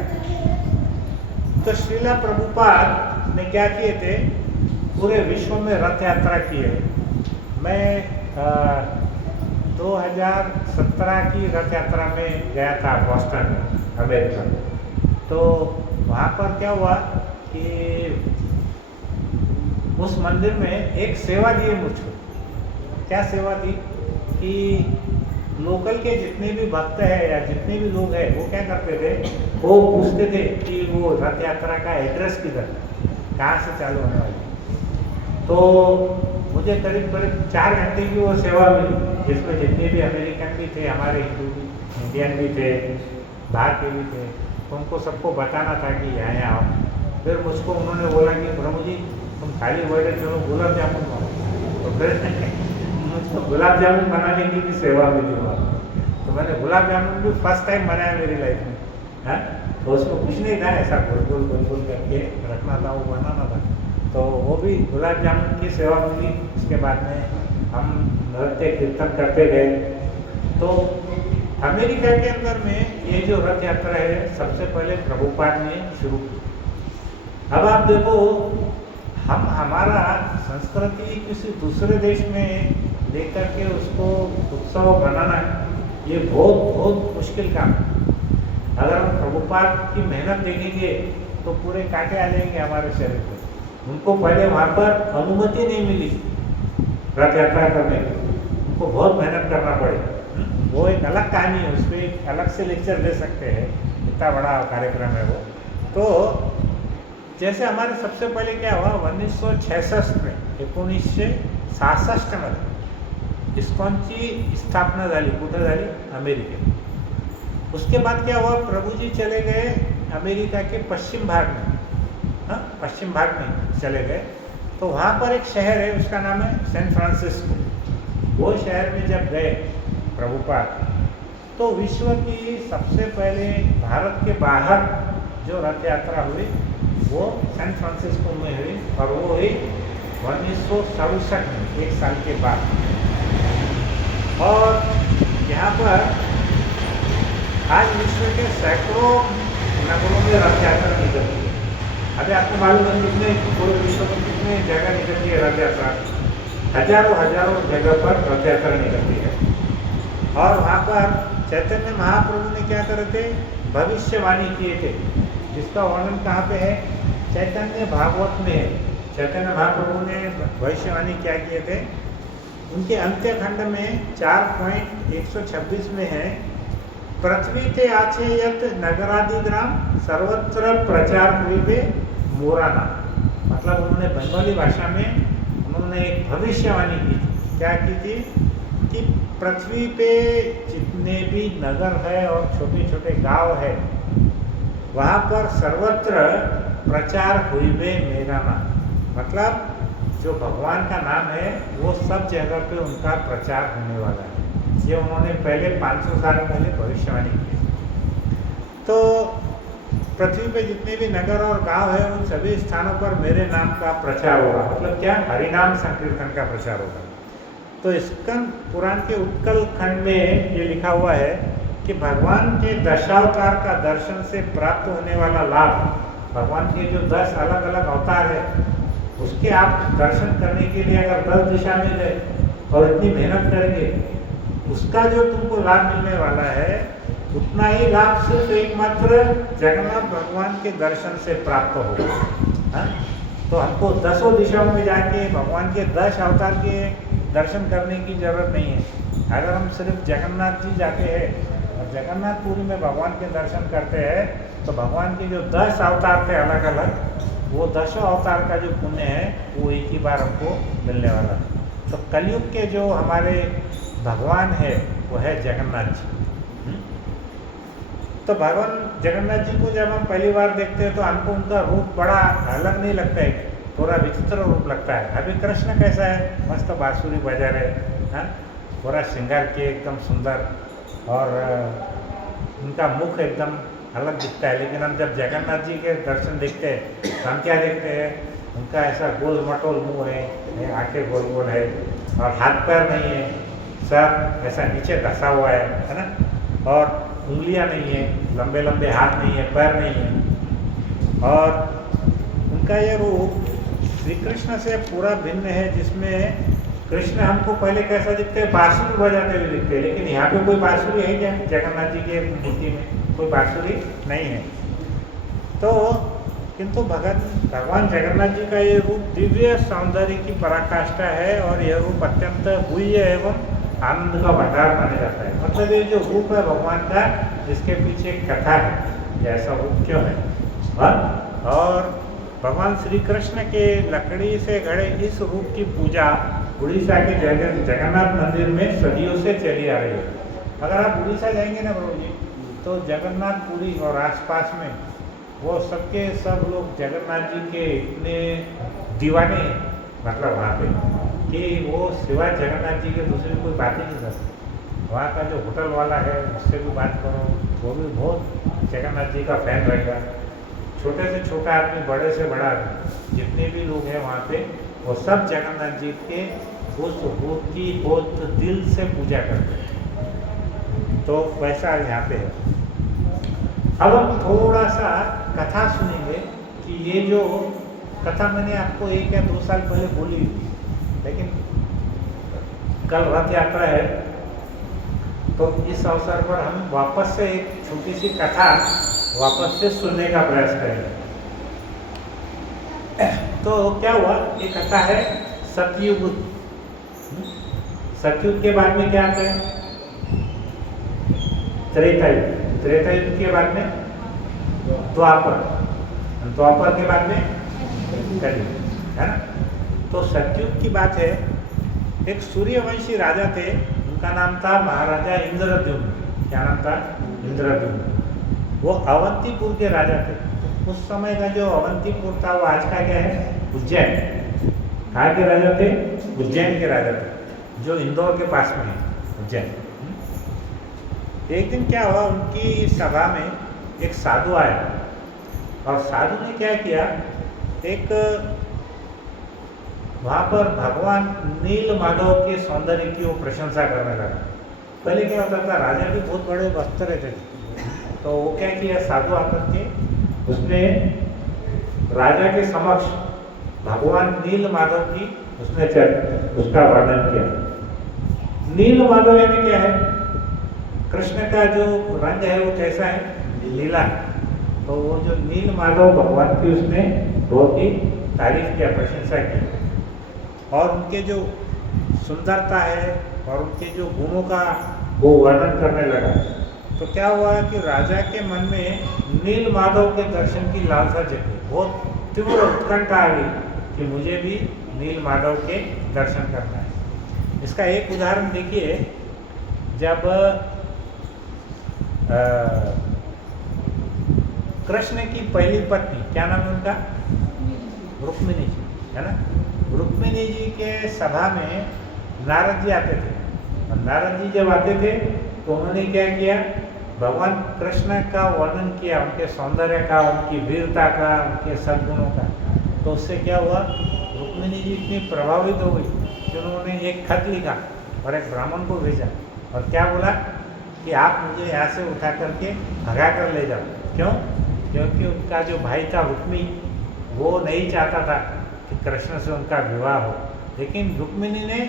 तो श्रीला प्रभुपाद ने क्या किए थे, पूरे विश्व में रथ यात्रा की है। मैं 2017 की रथ यात्रा में गया था बॉस्टन अमेरिका। तो वहाँ पर क्या हुआ कि उस मंदिर में एक सेवा दिए मुझको, क्या सेवा थी कि लोकल के जितने भी भक्त हैं या जितने भी लोग हैं वो क्या करते थे, वो पूछते थे कि वो रथ यात्रा का एड्रेस किधर है, कहाँ से चालू होने वाली। तो मुझे करीब करीब 4 घंटे की वो सेवा मिली, जिसमें जितने भी अमेरिकन भी थे, हमारे हिंदू भी, इंडियन भी थे, बाहर के भी थे, तो उनको सबको बताना था कि यहाँ आओ। फिर मुझको उन्होंने बोला कि प्रभु जी तुम खाली वर्ड चलो गुलाब जामुन बनाओ, तो फिर मुझको गुलाब जामुन बनाने की भी सेवा मिली वहाँ। तो मैंने गुलाब जामुन भी फर्स्ट टाइम बनाया मेरी लाइफ में। हाँ, तो उसमें कुछ नहीं था, ऐसा गोल गोल गोल गोल करके रखना था, वो बनाना था। तो वो भी गुलाब जामुन की सेवा मिली। उसके बाद में हम नृत्य कीर्तन करते गए। तो अमेरिका के अंदर में ये जो रथ यात्रा है सबसे पहले प्रभुपाद ने शुरू की। अब आप देखो, हम हमारा संस्कृति किसी दूसरे देश में लेकर के उसको उत्सव बनाना, ये बहुत बहुत मुश्किल काम है। अगर हम प्रभुपाद की मेहनत देखेंगे तो पूरे कांटे आ जाएंगे हमारे शरीर पर। उनको पहले वहाँ पर अनुमति नहीं मिली रथ यात्रा करने की, उनको बहुत मेहनत करना पड़ेगा। वो एक अलग कहानी है, उस पर एक अलग से लेक्चर दे सकते हैं, इतना बड़ा कार्यक्रम है वो। तो जैसे हमारे सबसे पहले क्या हुआ, 1966 में 1966 मध्ये इस्कॉनची स्थापना झाली, कुठं झाली, अमेरिकेत। उसके बाद क्या हुआ, प्रभु जी चले गए अमेरिका के पश्चिम भाग में, पश्चिम भाग में चले गए। तो वहाँ पर एक शहर है, उसका नाम है सैन फ्रांसिस्को। वो शहर में जब गए प्रभुपाद, तो विश्व की सबसे पहले भारत के बाहर जो रथ यात्रा हुई वो सैन फ्रांसिस्को में हुई, और वो हुई 1967 में, 1 साल के बाद। और यहाँ पर आज विश्व के सैकड़ों नगरों में रथ यात्रा निकलती है। अभी आपको मालूम है कितने पूरे विश्व में कितने जगह निकलती है रथ यात्रा, हजारों हजारों जगह पर रथ यात्रा निकलती है। और वहाँ पर चैतन्य महाप्रभु ने क्या करे थे, भविष्यवाणी किए थे, जिसका वर्णन कहाँ पे है, चैतन्य भागवत में है। चैतन्य महाप्रभु ने भविष्यवाणी क्या किए थे, उनके अंत्य खंड में 4.126 में है, पृथ्वी ते आचे यत नगरादि ग्राम सर्वत्र प्रचार हुए मोराना। मतलब उन्होंने बंगाली भाषा में उन्होंने एक भविष्यवाणी की थी। क्या की थी कि पृथ्वी पे जितने भी नगर है और छोटे छोटे गांव है, वहाँ पर सर्वत्र प्रचार हुए मेरा नाम। मतलब जो भगवान का नाम है वो सब जगह पे उनका प्रचार होने वाला है। ये उन्होंने पहले 500 साल पहले भविष्यवाणी की। तो पृथ्वी पे जितने भी नगर और गांव है उन सभी स्थानों पर मेरे नाम का प्रचार होगा। मतलब क्या, हरिनाम संकीर्तन का प्रचार होगा। तो स्कंद पुराण के उत्कल खंड में ये लिखा हुआ है कि भगवान के दशावतार का दर्शन से प्राप्त होने वाला लाभ, भगवान के जो 10 अलग अलग अवतार है उसके आप दर्शन करने के लिए अगर 10 दिशा में गए और इतनी मेहनत करेंगे, उसका जो तुमको लाभ मिलने वाला है उतना ही लाभ सिर्फ एकमात्र जगन्नाथ भगवान के दर्शन से प्राप्त होगा। तो हमको 10 दिशाओं में जाके भगवान के 10 अवतार के दर्शन करने की जरूरत नहीं है। अगर हम सिर्फ जगन्नाथ जी जाते हैं और जगन्नाथपुरी में भगवान के दर्शन करते हैं, तो भगवान के जो 10 अवतार थे अलग अलग, वो 10 अवतार का जो पुण्य है वो एक ही बार हमको मिलने वाला है। तो कलयुग के जो हमारे भगवान है वो है जगन्नाथ जी। तो भगवान जगन्नाथ जी को जब हम पहली बार देखते हैं तो हमको उनका रूप बड़ा अलग नहीं लगता है, थोड़ा विचित्र रूप लगता है। अभी कृष्ण कैसा है, मस्त बांसुरी बजा रहे, पूरा श्रृंगार के एकदम सुंदर, और उनका मुख एकदम अलग दिखता है। लेकिन हम जब जगन्नाथ जी के दर्शन देखते हैं तो हम क्या देखते हैं, उनका ऐसा गोल मटोल मुँह है, आंखें गोल गोल है, और हाथ पैर नहीं है, सर ऐसा नीचे धंसा हुआ है ना, और उंगलियां नहीं है, लंबे लंबे हाथ नहीं है, पैर नहीं है। और उनका ये रूप श्री कृष्ण से पूरा भिन्न है, जिसमें कृष्ण हमको पहले कैसा दिखते हैं, बांसुरी बजाते हुए दिखते हैं। लेकिन यहाँ पे कोई बांसुरी है क्या, जगन्नाथ जी के मूर्ति में कोई बांसुरी नहीं है। तो किंतु भगवान जगन्नाथ जी का ये रूप दिव्य सौंदर्य की पराकाष्ठा है और यह रूप अत्यंत गुह्य एवं आनंद का भंडार माना जाता है। मतलब ये जो रूप है भगवान का, इसके पीछे एक कथा है, ऐसा रूप क्यों है। और भगवान श्री कृष्ण के लकड़ी से गढ़े इस रूप की पूजा उड़ीसा के जगन्नाथ मंदिर में सदियों से चली आ रही है। अगर आप उड़ीसा जाएंगे ना प्रभु जी, तो जगन्नाथपुरी और आसपास में वो सबके सब लोग जगन्नाथ जी के इतने दीवाने हैं, मतलब वहाँ पे, कि वो सिवाय जगन्नाथ जी के दूसरी कोई बात ही नहीं करते। वहाँ का जो होटल वाला है उससे भी बात करो, वो भी बहुत जगन्नाथ जी का फैन रहेगा। छोटे से छोटा आदमी, बड़े से बड़ा आदमी, जितने भी लोग हैं वहाँ पे, वो सब जगन्नाथ जी के उस रूप की बहुत दिल से पूजा करते हैं। तो वैसा यहाँ पे है। अब हम थोड़ा सा कथा सुनेंगे कि ये जो कथा मैंने आपको 1 या 2 साल पहले बोली थी, लेकिन कल रथ यात्रा है, तो इस अवसर पर हम वापस से एक छोटी सी कथा वापस से सुनने का प्रयास करेंगे। तो क्या हुआ, ये कथा है सतयुग। सतयुग के बाद में क्या आता है? त्रेतायुग। त्रेतायुग के बाद में द्वापर, द्वापर के बाद में कलयुग, है ना। तो सतयुग की बात है, एक सूर्यवंशी राजा थे, उनका नाम था महाराजा इंद्रद्युम्न। क्या नाम था? इंद्रद्युम्न। वो अवंतीपुर के राजा थे। उस समय का जो अवंतीपुर था वो आज का क्या है? उज्जैन। कहाँ के राजा थे? उज्जैन के राजा थे, जो इंदौर के पास में है, उज्जैन। एक दिन क्या हुआ, उनकी सभा में एक साधु आया, और साधु ने क्या किया, एक वहाँ पर भगवान नील माधव के सौंदर्य की वो प्रशंसा करने लगा। पहले क्या होता था, राजा भी बहुत बड़े वस्त्र रहते थे, तो वो क्या किया, साधु आकर के उसने राजा के समक्ष भगवान नील माधव की उसने उसका वर्णन किया। नील माधव यानी क्या है? कृष्ण का जो रंग है वो कैसा है? नीला। तो वो जो नील माधव भगवान की उसने बहुत ही तारीफ किया, प्रशंसा की, और उनके जो सुंदरता है और उनके जो गुणों का वो वर्णन करने लगा। तो क्या हुआ कि राजा के मन में नील माधव के दर्शन की लालसा जगी, बहुत तीव्र उत्कंठा आ गई कि मुझे भी नील माधव के दर्शन करना है। इसका एक उदाहरण देखिए, जब कृष्ण की पहली पत्नी, क्या नाम है उनका? रुक्मिणी जी, है ना। रुक्मिणी जी के सभा में नारद जी आते थे, और नारद जी जब आते थे तो उन्होंने क्या किया, भगवान कृष्ण का वर्णन किया, उनके सौंदर्य का, उनकी वीरता का, उनके सद्गुणों का। तो उससे क्या हुआ, रुक्मिणी जी इतनी प्रभावित हो गई कि उन्होंने एक खत लिखा और एक ब्राह्मण को भेजा, और क्या बोला कि आप मुझे यहाँ से उठा करके भगा कर ले जाओ। क्यों? क्योंकि उनका जो भाई था रुक्मी, वो नहीं चाहता था कि कृष्ण से उनका विवाह हो, लेकिन रुक्मिणी ने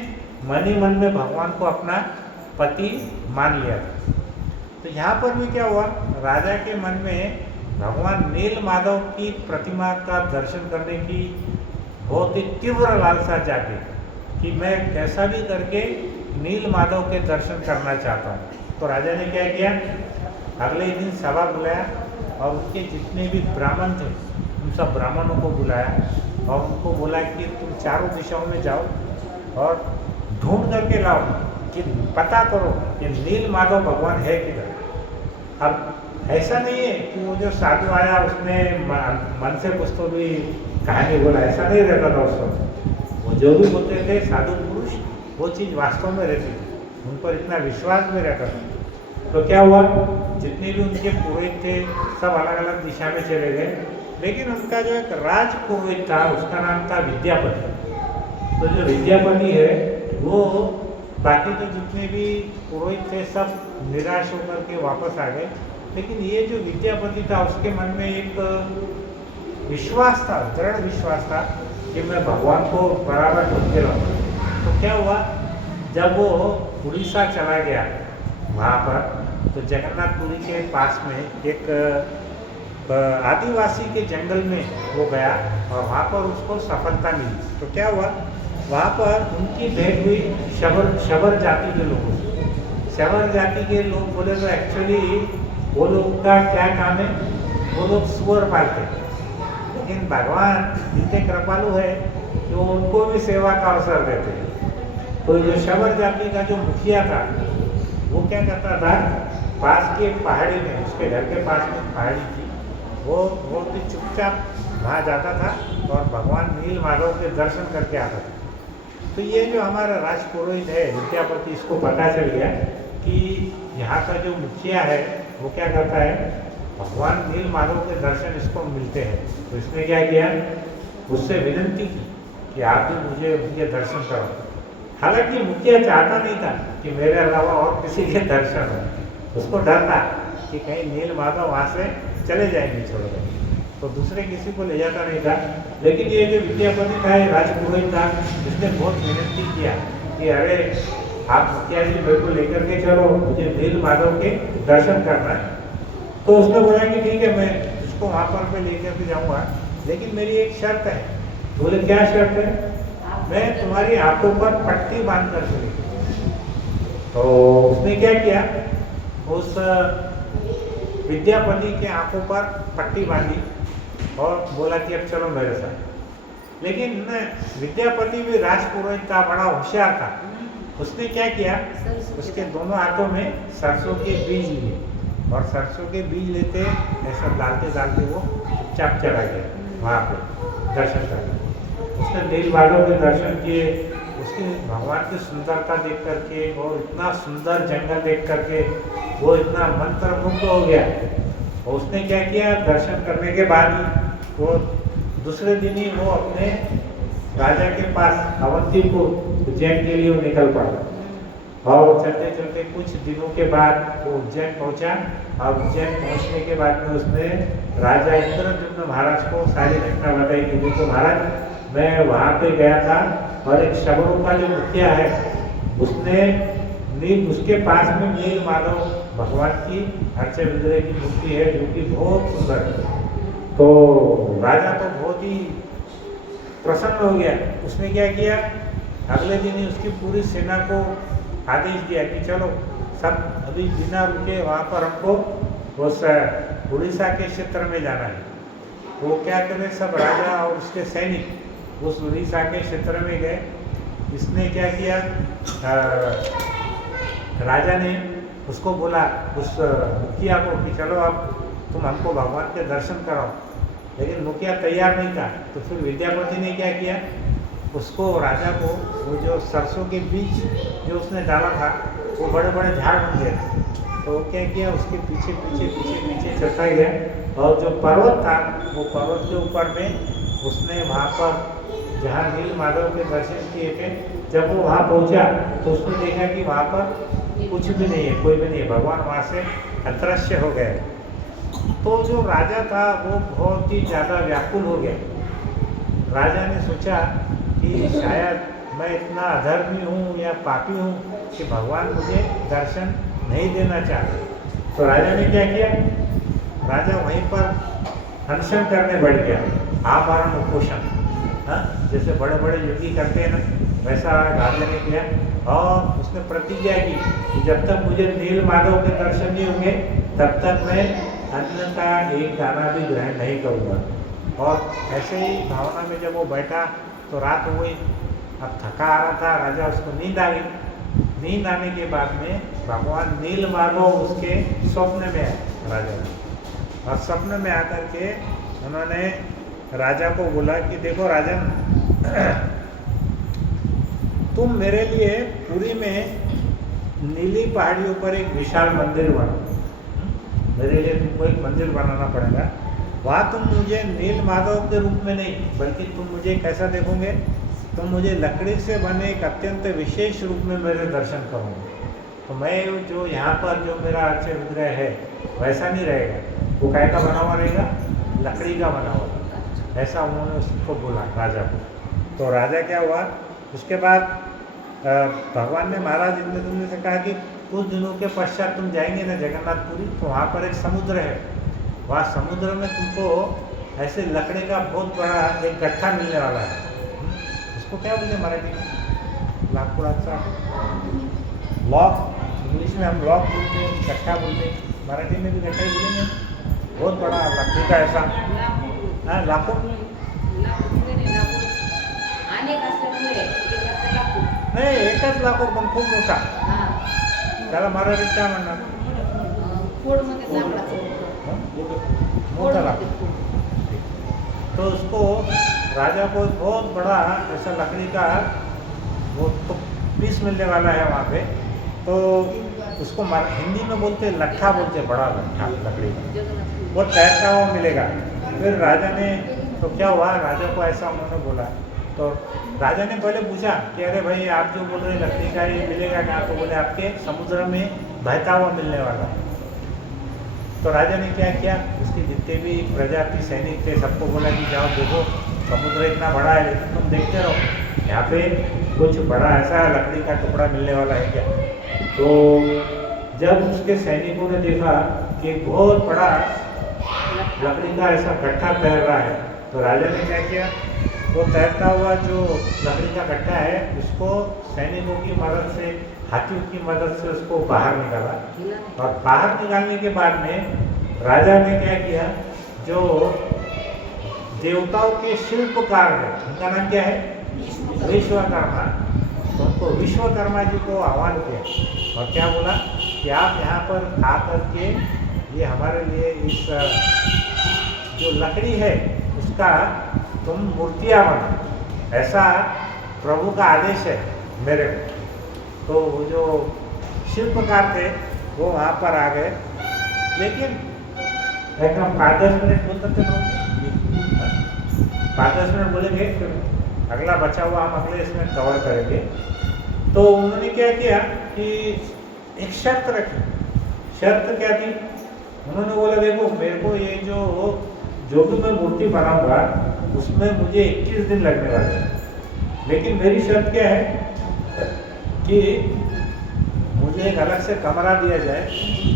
मन ही मन में भगवान को अपना पति मान लिया था। तो यहाँ पर भी क्या हुआ, राजा के मन में भगवान नील माधव की प्रतिमा का दर्शन करने की बहुत ही तीव्र लालसा जागी कि मैं कैसा भी करके नील माधव के दर्शन करना चाहता हूँ। तो राजा ने क्या किया, अगले दिन सभा बुलाया, और उनके जितने भी ब्राह्मण थे उन सब ब्राह्मणों को बुलाया, और उनको बोला कि तुम चारों दिशाओं में जाओ और ढूंढ करके लाओ, कि पता करो कि नील माधव भगवान है किधर। अब ऐसा नहीं है कि वो जो साधु आया उसने मन से कुछ तो भी कहानी बोला, ऐसा नहीं रहता था उस वक्त। वो जो भी बोलते थे साधु पुरुष, वो चीज़ वास्तव में रहती थी, उन पर इतना विश्वास भी रहता था। तो क्या हुआ, जितने भी उनके पुरोहित थे सब अलग अलग दिशा में चले गए, लेकिन उनका जो एक राज पुरोहित था उसका नाम था विद्यापति। तो जो विद्यापति है वो बाकी तो जितने भी पुरोहित थे सब निराश होकर के वापस आ गए, लेकिन ये जो विद्यापति था उसके मन में एक विश्वास था, दृढ़ विश्वास था कि मैं भगवान को बराबर ढूंढ के लाऊंगा। तो क्या हुआ, जब वो उड़ीसा चला गया वहाँ पर, तो जगन्नाथपुरी के पास में एक आदिवासी के जंगल में वो गया और वहाँ पर उसको सफलता मिली। तो क्या हुआ, वहाँ पर उनकी भेंट हुई शबर जाति के लोगों से। शबर जाति के लोग बोले तो एक्चुअली वो लोग का क्या काम है, वो लोग सुअर पालते हैं, लेकिन भगवान इतने कृपालु है कि वो उनको भी सेवा का अवसर देते हैं। तो जो शबर जाति का जो मुखिया था वो क्या करता था, पास की एक पहाड़ी में, उसके घर के पास में एक पहाड़ी थी, वो बहुत ही चुपचाप वहाँ जाता था और भगवान नील माधव के दर्शन करके आता था। तो ये जो हमारा राजपुरोहित है विद्यापति, इसको पता चल गया कि यहाँ का जो मुखिया है वो क्या करता है, भगवान नील माधव के दर्शन इसको मिलते हैं। तो इसने क्या किया, उससे विनती की कि आप भी मुझे दर्शन करो। हालांकि मुखिया चाहता नहीं था कि मेरे अलावा और किसी के दर्शन हो, उसको डर था कि कहीं नील माधव वहाँ से चले जाएंगे छोड़कर, तो दूसरे किसी को ले जाता नहीं था। लेकिन ये जो विद्यापति था, ये राजपुरोहित था, इसने बहुत विनती किया कि अरे आप मुखिया जी मेरे को लेकर के चलो, मुझे नील माधव के दर्शन करना है। तो उसने बोला कि ठीक है, मैं उसको वहाँ पर मैं लेकर के जाऊँगा, लेकिन मेरी एक शर्त है। बोले क्या शर्त है, मैं तुम्हारी आंखों पर पट्टी बांध कर चलेगी। तो उसने क्या किया, उस विद्यापति के आंखों पर पट्टी बांधी और बोला कि अब चलो मेरे साथ। लेकिन विद्यापति भी राजपुरोहित था, बड़ा होशियार था। उसने क्या किया, उसके दोनों हाथों में सरसों के बीज लिए और सरसों के बीज लेते ऐसा डालते डालते वो चुपचाप चला गया वहाँ पे दर्शन करने। उसने नील माधव के दर्शन किए, उसकी भगवान की सुंदरता देख करके और इतना सुंदर जंगल देख करके वो इतना मंत्रमुग्ध हो गया। और उसने क्या किया, दर्शन करने के बाद ही वो दूसरे दिन ही वो अपने राजा के पास अवंतीपुर उज्जैन के लिए वो निकल पड़ा। और चलते चलते कुछ दिनों के बाद वो उज्जैन पहुंचा और उज्जैन पहुंचने के बाद में उसने राजा इंद्रद्युम्न महाराज को सारी घटना बताई कि देखो महाराज, मैं वहाँ पे गया था और एक शबरों का जो मुखिया है उसके पास में नील माधव भगवान की अर्चे विग्रह की मूर्ति है जो कि बहुत सुंदर है। तो राजा तो बहुत ही प्रसन्न हो गया। उसने क्या किया, अगले दिन ही उसकी पूरी सेना को आदेश दिया कि चलो सब अभी बिना रुके वहाँ पर हमको उस उड़ीसा के क्षेत्र में जाना है। वो क्या करे, सब राजा और उसके सैनिक उस उड़ीसा के क्षेत्र में गए। इसने क्या किया, राजा ने उसको बोला उस मुखिया को कि चलो अब तुम हमको भगवान के दर्शन कराओ, लेकिन मुखिया तैयार नहीं था। तो फिर विद्यापति ने क्या किया, उसको राजा को वो जो सरसों के बीज जो उसने डाला था वो बड़े बड़े झाड़ बन गए थे। तो वो क्या किया, उसके पीछे पीछे पीछे पीछे चलता गया और जो पर्वत था वो पर्वत के ऊपर में उसने वहाँ पर जहाँ नील माधव के दर्शन किए थे, जब वो वहाँ पहुँचा तो उसने देखा कि वहाँ पर कुछ भी नहीं है, कोई भी नहीं है, भगवान वहाँ से अदृश्य हो गए। तो जो राजा था वो बहुत ही ज़्यादा व्याकुल हो गया। राजा ने सोचा कि शायद मैं इतना अधर्मी हूँ या पापी हूँ कि भगवान मुझे दर्शन नहीं देना चाहते। तो राजा ने क्या किया, राजा वहीं पर अनशन करने बैठ गया, आभरण उपोषण, जैसे बड़े बड़े योगी करते हैं ना, वैसा राजा ने किया और उसने प्रतिज्ञा की कि जब तक मुझे नील माधव के दर्शन नहीं होंगे तब तक मैं अन्न का एक दाना भी ग्रहण नहीं करूँगा। और ऐसे ही भावना में जब वो बैठा तो रात हो गई, अब थका आ रहा था राजा, उसको नींद आ गई। नींद आने के बाद में भगवान नील माधव उसके स्वप्न में आए राजा ने, और स्वप्न में आकर के उन्होंने राजा को बोला कि देखो राजन, तुम मेरे लिए पुरी में नीली पहाड़ियों पर एक विशाल मंदिर बनाओ। मेरे लिए तुमको एक मंदिर बनाना पड़ेगा। वहाँ तुम मुझे नील माधव के रूप में नहीं, बल्कि तुम मुझे कैसा देखोगे, तुम मुझे लकड़ी से बने एक अत्यंत विशेष रूप में मेरे दर्शन करोगे। तो मैं जो यहाँ पर जो मेरा अर्चे विग्रह है वैसा नहीं रहेगा, वो काय का बना हुआ रहेगा, लकड़ी का बना हुआ। ऐसा उन्होंने उसको बोला राजा को। तो राजा क्या हुआ, उसके बाद भगवान ने महाराज इंद्रद्युम्न से कहा कि कुछ दिनों के पश्चात तुम जाएंगे ना जगन्नाथपुरी, तो वहाँ पर एक समुद्र है, वहाँ समुद्र में तुमको ऐसे लकड़ी का बहुत बड़ा एक गट्ठा मिलने वाला है। इसको क्या बोलते हैं मराठी में? लाकूडाचा लॉक, इंग्लिश में हम लॉक बोलते हैं, गट्ठा बोलते हैं, मराठी में भी गट्ठा ही बोलेंगे। बहुत बड़ा लकड़ी का ऐसा, हाँ लाकूड नाही, एकच लाकूड पण खूप मोठा, त्याला मराठीत काय म्हणणार? मोटा लाकूड। तो उसको राजा को बहुत बड़ा ऐसा लकड़ी का वो तो पीस मिलने वाला है वहाँ पे। तो उसको हिंदी में बोलते हैं लट्ठा, बोलते हैं बड़ा लट्ठा लकड़ी का, वो तैरता हुआ मिलेगा। फिर राजा ने तो क्या हुआ, राजा को ऐसा उन्होंने बोला, तो राजा ने पहले पूछा कि अरे भाई आप जो बोल रहे हैं लकड़ी का ये मिलेगा कहाँ? तो बोले आपके समुद्र में बहता हुआ मिलने वाला है। तो राजा ने क्या किया, उसके जितने भी प्रजा थी, सैनिक थे, सबको बोला कि जाओ देखो समुद्र इतना बड़ा है, लेकिन तुम देखते रहो यहाँ पे कुछ बड़ा ऐसा लकड़ी का टुकड़ा मिलने वाला है क्या? तो जब उसके सैनिकों ने देखा कि बहुत बड़ा लकड़ी का ऐसा गट्ठा तैर रहा है, तो राजा ने क्या किया, वो तैरता हुआ जो लकड़ी का गट्ठा है उसको सैनिकों की मदद से, हाथियों की मदद से उसको बाहर निकाला। और बाहर निकालने के बाद में राजा ने क्या किया, जो देवताओं के शिल्पकार है उनका नाम क्या है? विश्वकर्मा। तो उनको विश्वकर्मा जी को आह्वान किया और क्या बोला कि आप यहाँ पर आकर के ये हमारे लिए इस जो लकड़ी है उसका तुम मूर्तियाँ बना, ऐसा प्रभु का आदेश है मेरे को। तो वो जो शिल्पकार थे वो वहाँ पर आ गए, लेकिन एकदम 5-10 मिनट बोल सकते लोग, 5-10 मिनट बोलेंगे, फिर अगला बचा हुआ हम अगले इसमें कवर करेंगे। तो उन्होंने क्या किया कि एक शर्त रखी। शर्त क्या थी? उन्होंने बोला देखो मेरे को ये जो भी मैं मूर्ति बनाऊंगा उसमें मुझे 21 दिन लगने वाले हैं, लेकिन मेरी शर्त क्या है कि मुझे एक अलग से कमरा दिया जाए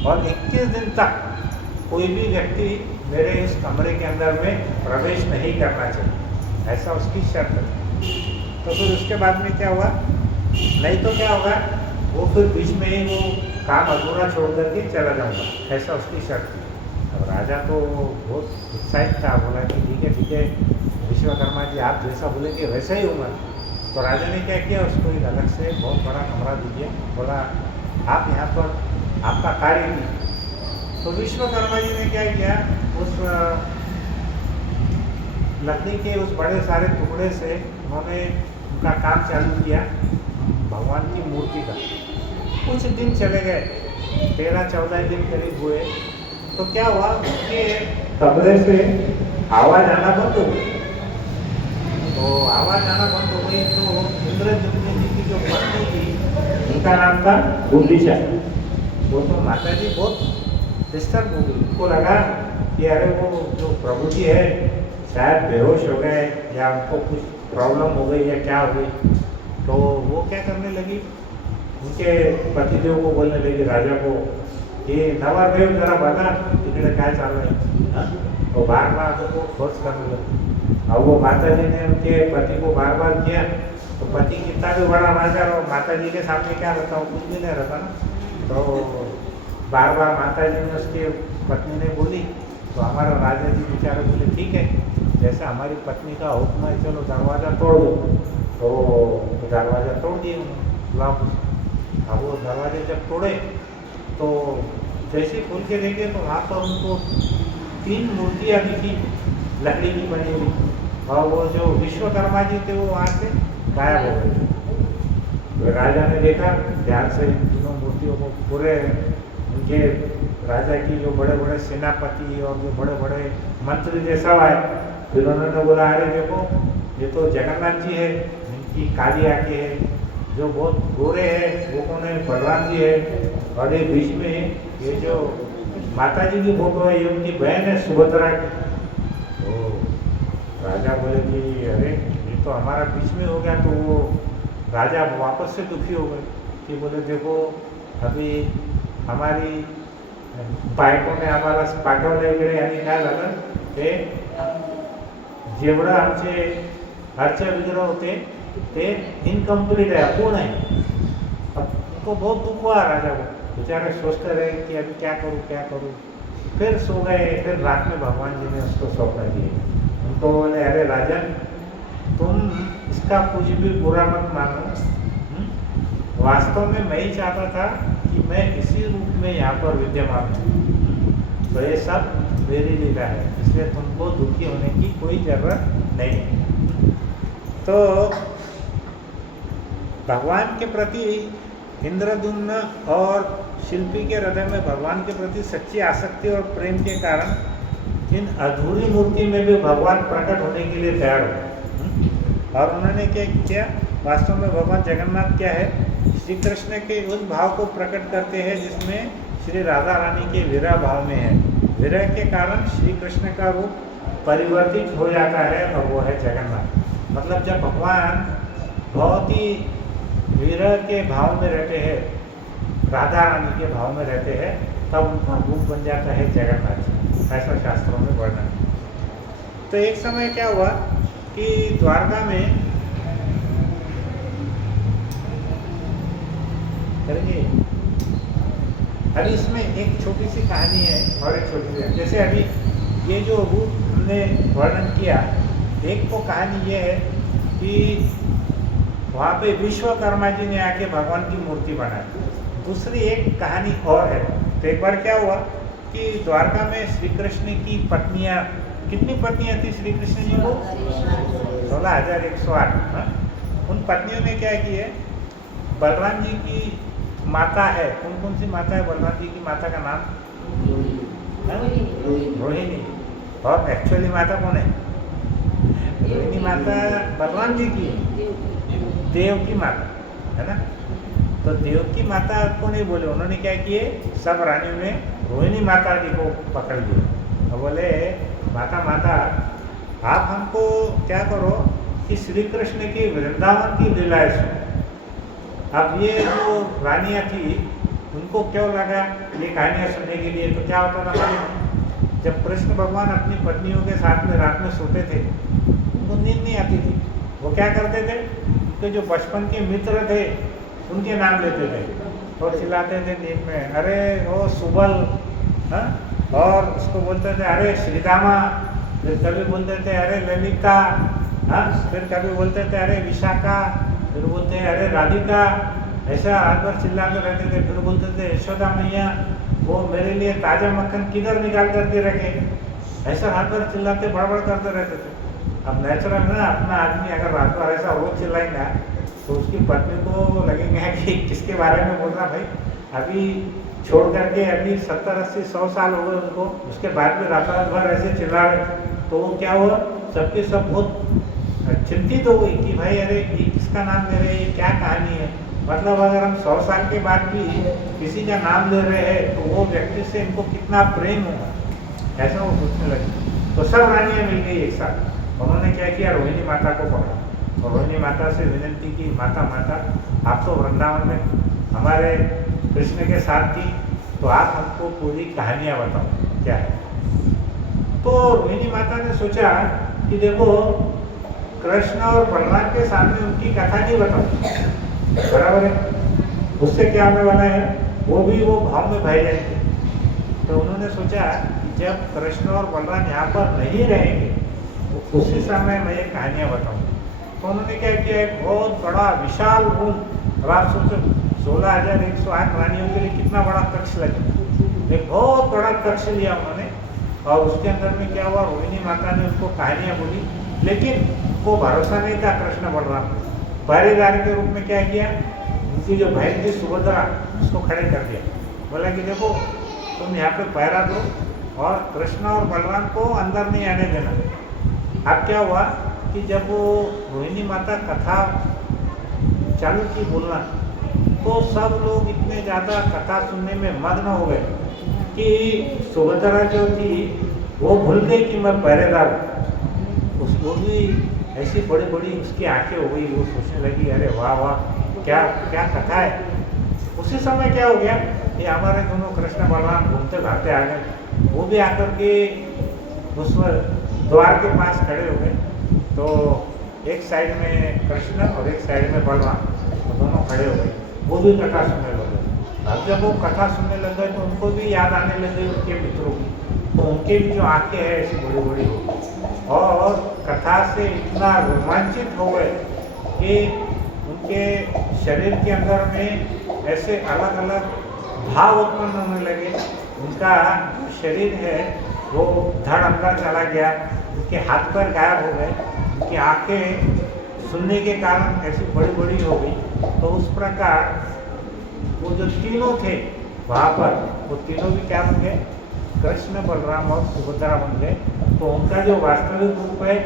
और 21 दिन तक कोई भी व्यक्ति मेरे इस कमरे के अंदर में प्रवेश नहीं करना चाहिए, ऐसा उसकी शर्त है। तो फिर उसके बाद में क्या हुआ, नहीं तो क्या होगा, वो फिर बीच में ही वो काम अधूरा छोड़ करके चला जाऊंगा, ऐसा उसकी शर्त थी। अब राजा तो बहुत उत्साहित था, बोला कि ठीक है विश्वकर्मा जी आप जैसा बोलेंगे वैसा ही होगा। तो राजा ने क्या किया, उसको एक अलग से बहुत बड़ा कमरा दीजिए, बोला आप यहाँ पर आपका कार्य कीजिए। तो विश्वकर्मा जी ने क्या किया, उस लकड़ी के उस बड़े सारे टुकड़े से उन्होंने उनका काम चालू किया भगवान की मूर्ति का। कुछ दिन चले गए, 13-14 दिन करीब हुए, तो क्या हुआ, उसके कमरे से आवाज़ आना बंद हो गई। तो आवाज़ आना बंद हो गई तो इंद्रद्युम्न जी की जो पत्नी थी उनका नाम था गुंडीचा, वो तो माता जी बहुत डिस्टर्ब हो गई। उनको लगा कि अरे वो जो प्रभु जी है शायद बेहोश हो गए या उनको कुछ प्रॉब्लम हो गई या क्या हो गई। तो वो क्या करने लगी, उनके पतिदेव को बोलने लगी, राजा को, कि नवरदेव जरा बना तिकडे काय चालू है। तो बार बार उनको फोर्स करने लगी। अब वो माता जी ने उनके पति को बार बार किया, तो पति कितना भी बड़ा राजा और माता जी के सामने क्या रहता, वो कुछ भी नहीं रहता ना। तो बार बार माता जी ने उसके पत्नी ने बोली, तो हमारा राजा जी बेचारे बोले ठीक है, जैसा हमारी पत्नी का हुक्म है, चलो दरवाज़ा तोड़ दो। तो दरवाज़ा तोड़ दिए लॉक। अब वो दरवाजे जब तोड़े तो जैसे खोल के देखे तो वहाँ पर उनको 3 मूर्तियाँ दिखी लकड़ी की बनी हुई, और वो जो विश्वकर्मा जी थे वो वहाँ से गायब हो गए। तो राजा ने देखा ध्यान से तीनों मूर्तियों को, पूरे उनके राजा की जो बड़े बड़े सेनापति और जो बड़े बड़े मंत्री थे सब आए। फिर उन्होंने बोला अरे देखो ये तो जगन्नाथ जी है, इनकी काली आंखें है, जो बहुत गोरे हैं वो कौन है, बलराम जी है, और ये बीच में ये जो माता जी की फोटो है ये उनकी बहन है सुभद्रा की। तो राजा बोले कि अरे ये तो हमारा बीच में हो गया। तो वो राजा वापस से दुखी हो गए कि बोले देखो अभी हमारी बायकोने आम्हाला पाठवलं इकडे आणि काय झालं ते जेवढं आमचे अर्चा विग्रह होते ते इनकम्प्लीट है, अपूर्ण है। अब उनको बहुत दुख हुआ राजा को, बेचारे सोचते रहे कि अभी क्या करूँ। फिर सो गए। फिर रात में भगवान जी ने उसको स्वप्न दिए। उनको बोले, अरे राजन, तुम इसका कुछ भी बुरा मत मानो। वास्तव में मैं ही चाहता था कि मैं इसी रूप में यहाँ पर विद्यमान हूँ, तो ये सब मेरी लीला है, इसलिए तुमको दुखी होने की कोई जरूरत नहीं है। तो भगवान के प्रति इंद्रद्युम्न और शिल्पी के हृदय में भगवान के प्रति सच्ची आसक्ति और प्रेम के कारण इन अधूरी मूर्ति में भी भगवान प्रकट होने के लिए तैयार हो। और उन्होंने क्या किया, वास्तव में भगवान जगन्नाथ क्या है, श्री कृष्ण के उस भाव को प्रकट करते हैं जिसमें श्री राधा रानी के विरह भाव में है। विरह के कारण श्री कृष्ण का रूप परिवर्तित हो जाता है और वो है जगन्नाथ। मतलब जब भगवान बहुत ही विरह के भाव में रहते हैं, राधा रानी के भाव में रहते हैं, तब उनका रूप बन जाता है जगन्नाथ जी, ऐसा शास्त्रों में वर्णन है। तो एक समय क्या हुआ कि द्वारका में करेंगे, अभी इसमें एक छोटी सी कहानी है और एक छोटी सी, जैसे अभी ये जो रूप हमने वर्णन किया, एक तो कहानी ये है कि वहाँ पे विश्वकर्मा जी ने आके भगवान की मूर्ति बनाई। दूसरी एक कहानी और है। तो एक बार क्या हुआ कि द्वारका में श्री कृष्ण की पत्नियाँ, कितनी पत्नियाँ थी श्री कृष्ण जी को? 16,108। उन पत्नियों ने क्या किए, बलराम जी की माता है, कौन कौन सी माता है बलराम जी की माता का नाम? रोहिणी। और एक्चुअली माता कौन है? रोहिणी माता बलराम जी की, देव की माता है ना। तो देव की माता को नहीं बोले, उन्होंने क्या किए, सब रानियों ने रोहिणी माता जी को पकड़ लिया और बोले, माता आप हमको क्या करो कि श्री कृष्ण की वृंदावन की लीलाएं सुनो। अब ये जो रानियाँ थी उनको क्यों लगा ये कहानियाँ सुनने के लिए, तो क्या होता था मालूम, जब कृष्ण भगवान अपनी पत्नियों के साथ में रात में सोते थे, उनको नींद नहीं आती थी। वो क्या करते थे कि जो बचपन के मित्र थे उनके नाम लेते थे और चिल्लाते थे नींद में, अरे ओ सुबल, और उसको बोलते थे अरे श्रीदामा, फिर कभी बोलते थे अरे ललिता, फिर कभी बोलते थे अरे विशाखा, फिर बोलते हैं अरे राधिका, ऐसा हर बार चिल्लाते रहते थे। फिर बोलते थे यशोदा मैया, वो मेरे लिए ताज़ा मक्खन किधर निकाल करके रखे, ऐसा हर बार चिल्लाते बड़बड़ करते रहते थे। अब नेचुरल ना, अपना आदमी अगर रात भर ऐसा रोज चिल्लाएंगा तो उसकी पत्नी को लगेंगे कि किसके बारे में बोल रहा भाई, अभी छोड़ करके अभी 70, 80, 100 साल हो गए उनको, उसके बाद में रात भर ऐसे चिल्ला रहे। तो वो क्या हुआ, सबके सब बहुत चिंतित हो गई कि भाई अरे ये किसका नाम ले रहे हैं, ये क्या कहानी है। मतलब अगर हम 100 साल के बाद भी किसी का नाम ले रहे हैं तो वो व्यक्ति से इनको कितना प्रेम होगा, ऐसा वो सोचने लगे। तो सब रानियाँ मिल गई एक साथ, उन्होंने क्या किया, रोहिणी माता को पकड़ा और रोहिणी माता से विनती की, माता आप तो वृंदावन में हमारे कृष्ण के साथ थी, तो आप हमको पूरी कहानियाँ बताओ क्या है। तो रोहिणी माता ने सोचा कि देखो कृष्ण और बलराम के सामने उनकी कथा नहीं बताओ, बराबर है, उससे क्या होने वाला है, वो भी वो भाव में बह जाएंगे। तो उन्होंने सोचा कि जब कृष्ण और बलराम यहाँ पर नहीं रहेंगे तो उसी समय मैं ये कहानियाँ बताऊँ। तो उन्होंने क्या किया, एक बहुत बड़ा विशाल रूम, अब आप सोचो 16,108 रानियों के लिए कितना बड़ा कक्ष लगेगा, एक बहुत बड़ा कक्ष लिया उन्होंने। और उसके अंदर में क्या हुआ, रोहिणी माता ने उनको कहानियाँ बोली, लेकिन उनको भरोसा नहीं था कृष्ण बलराम। पहरेदार के रूप में क्या किया, उनकी जो बहन थी सुभद्रा, उसको खड़े कर दिया, बोला कि देखो तुम यहाँ पे पहरा दो और कृष्ण और बलराम को अंदर नहीं आने देना। अब क्या हुआ कि जब वो रोहिणी माता कथा चालू की बोलना, तो सब लोग इतने ज़्यादा कथा सुनने में मग्न हो गए कि सुभद्रा जो थी वो भूल गई कि मैं पहरेदार हूँ। उसको भी ऐसी बड़ी बड़ी उसकी आंखें हो गई, वो सोचने लगी अरे वाह वाह क्या क्या कथा है। उसी समय क्या हो गया, ये हमारे दोनों कृष्ण बलराम घूमते भागते आ गए। वो भी आकर के उस द्वार के पास खड़े हो गए। तो एक साइड में कृष्ण और एक साइड में बलराम, तो दोनों खड़े हो गए। वो भी कथा सुनने लगे। अब जब वो कथा सुनने लग गए तो उनको भी याद आने लगे उनके मित्रों की। तो उनके भी जो आंखें हैं ऐसी बड़ी बड़ी हो गई और कथा से इतना रोमांचित हो गए कि उनके शरीर के अंदर में ऐसे अलग अलग भाव उत्पन्न होने लगे। उनका शरीर है वो धड़ अंदर चला गया, उनके हाथ पैर गायब हो गए, उनकी आंखें सुनने के कारण ऐसी बड़ी बड़ी हो गई। तो उस प्रकार वो जो तीनों थे वहाँ पर, वो तीनों भी क्या बन गए, कृष्ण बलराम और सुभद्रा बन गए। तो उनका जो वास्तविक रूप है,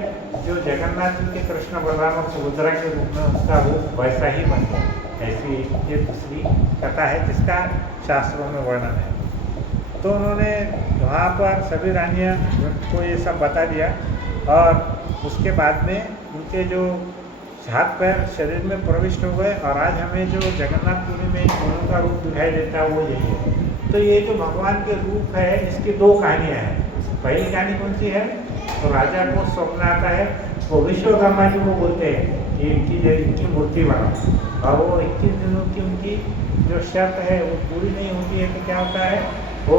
जो जगन्नाथ जी के कृष्ण बलराम और सुभद्रा के रूप में उसका रूप वैसा ही बन गया। ऐसी ये दूसरी कथा है जिसका शास्त्रों में वर्णन है। तो उन्होंने वहाँ पर सभी रानियाँ को ये सब बता दिया और उसके बाद में उनके जो हाथ पैर शरीर में प्रविष्ट हो गए। और आज हमें जो जगन्नाथपुरी में दोनों का रूप दिखाई देता है वो यही है। तो ये जो भगवान के रूप है इसकी दो कहानियाँ हैं। पहली कहानी कौन सी है, तो राजा को स्वप्न आता है, वो विश्वकर्मा जी को बोलते हैं कि इनकी मूर्ति बनाओ, और वो 21 दिनों की उनकी जो शर्त है वो पूरी नहीं होती है तो क्या होता है, वो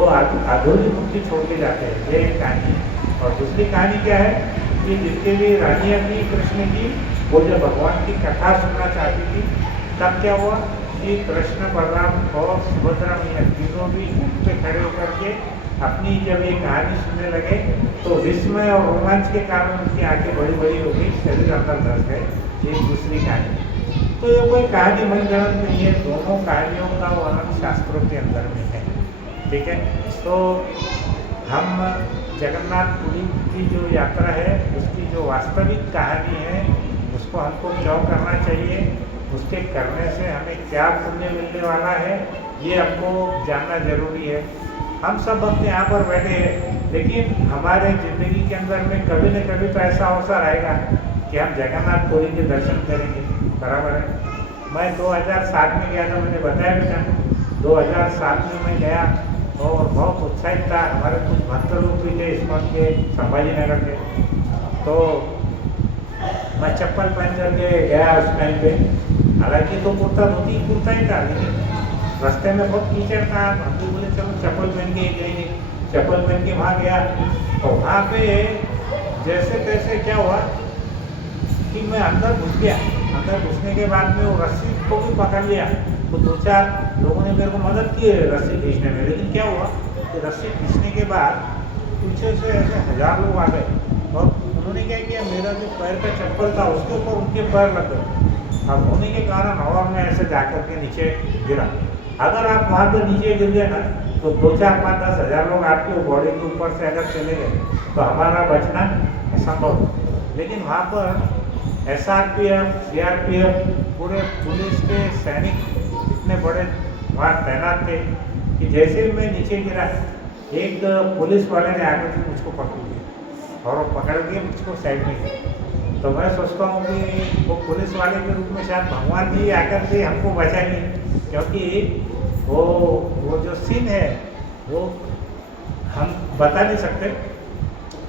अधूरी मूर्ति छोड़ के जाते हैं। ये एक कहानी। और दूसरी कहानी क्या है कि जितने भी रानियाँ थी कृष्ण की, वो जब भगवान की कथा सुनना चाहती थी तब क्या हुआ कि कृष्ण बलराम और सुभद्रा मैया तीनों भी पे खड़े होकर के अपनी जब ये कहानी सुनने लगे तो विस्मय और रोमांच के कारण उनकी आंखें बड़ी बड़ी हो गई, शरीर अंदर धस गए। ये दूसरी कहानी। तो ये कोई कहानी मनगढ़ंत नहीं है, दोनों कहानियों का वर्णन शास्त्रों के अंदर में है। ठीक है, तो हम जगन्नाथपुरी की जो यात्रा है उसकी जो वास्तविक कहानी है उसको हमको क्यों करना चाहिए, उसके करने से हमें क्या पुण्य मिलने वाला है, ये हमको जानना जरूरी है। हम सब वक्त यहाँ पर बैठे हैं, लेकिन हमारे ज़िंदगी के अंदर में कभी न कभी तो ऐसा अवसर आएगा कि हम जगन्नाथपुरी के दर्शन करेंगे। बराबर है। मैं 2007 में गया था, मैंने बताया भी था। 2007 में मैं गया और बहुत उत्साहित था। हमारे कुछ भक्त लोग भी थे इस्कॉन के, संभाजी नगर के। तो मैं चप्पल पहन करके गया उस टाइम पे। हालांकि तो कुर्ता धोती कुर्ता ही था, लेकिन रास्ते में बहुत कीचड़ था। हम भी बोले चलो चप्पल पहन के ही जाएंगे। चप्पल पहन के वहाँ गया तो वहाँ पे जैसे तैसे क्या हुआ कि मैं अंदर घुस गया। अंदर घुसने के बाद में वो रस्सी को भी पकड़ लिया। तो 2-4 लोगों ने मेरे को मदद की है रस्सी खींचने में, लेकिन क्या हुआ कि रस्सी खींचने के बाद पीछे से ऐसे 1000 लोग आ गए और उन्होंने क्या किया, मेरा जो पैर का चप्पल था उसके ऊपर उनके पैर लग गए। अब होने के कारण हवा में ऐसे जाकर के नीचे गिरा। अगर आप वहाँ पे नीचे गिर गए ना तो 2-4-5-10 हज़ार लोग आपके बॉडी के ऊपर से अगर चले गए तो हमारा बचना असंभव। लेकिन वहाँ पर SRPF, CRPF, पूरे पुलिस के सैनिक इतने बड़े वहाँ तैनात थे कि जैसे ही मैं नीचे गिरा एक पुलिस वाले ने आकर के मुझको पकड़ लिया और पकड़ के मुझको साइड में किया। तो मैं सोचता हूँ कि वो पुलिस वाले के रूप में शायद भगवान जी आकर के हमको बचाएंगे, क्योंकि वो जो सीन है वो हम बता नहीं सकते।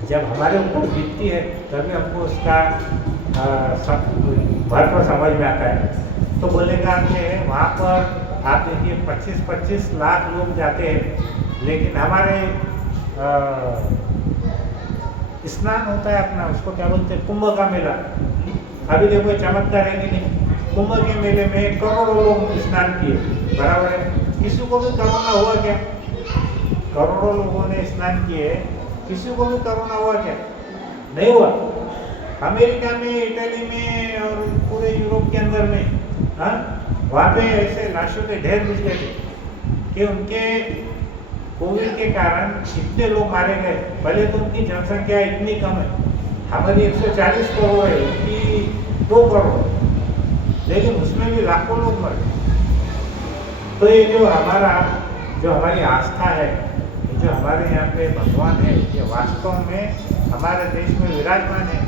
जब हमारे ऊपर बीतती है तभी हमको उसका महत्व समझ में आता है। तो बोलेगा कि वहाँ पर आप देखिए 25-25 लाख लोग जाते हैं, लेकिन हमारे स्नान होता है अपना, उसको क्या बोलते हैं, कुंभ का मेला। अभी देखो चमत्कार है कि नहीं, कुंभ के मेले में करोड़ों लोग स्नान किए। बराबर है। किसी को भी कोरोना हुआ क्या? करोड़ों लोगों ने स्नान किए, किसी को भी कोरोना हुआ क्या? नहीं हुआ। अमेरिका में, इटली में और पूरे यूरोप के अंदर में वहाँ पे ऐसे लाशों के ढेर मिल गए थे कि उनके कोविड के कारण इतने लोग मारे गए। पहले तो उनकी जनसंख्या इतनी कम है, हमारी 140 करोड़ है, उनकी 2 करोड़, लेकिन उसमें भी लाखों लोग मरे। तो ये जो हमारी आस्था है, जो हमारे यहाँ पे भगवान है, ये वास्तव में हमारे देश में विराजमान है।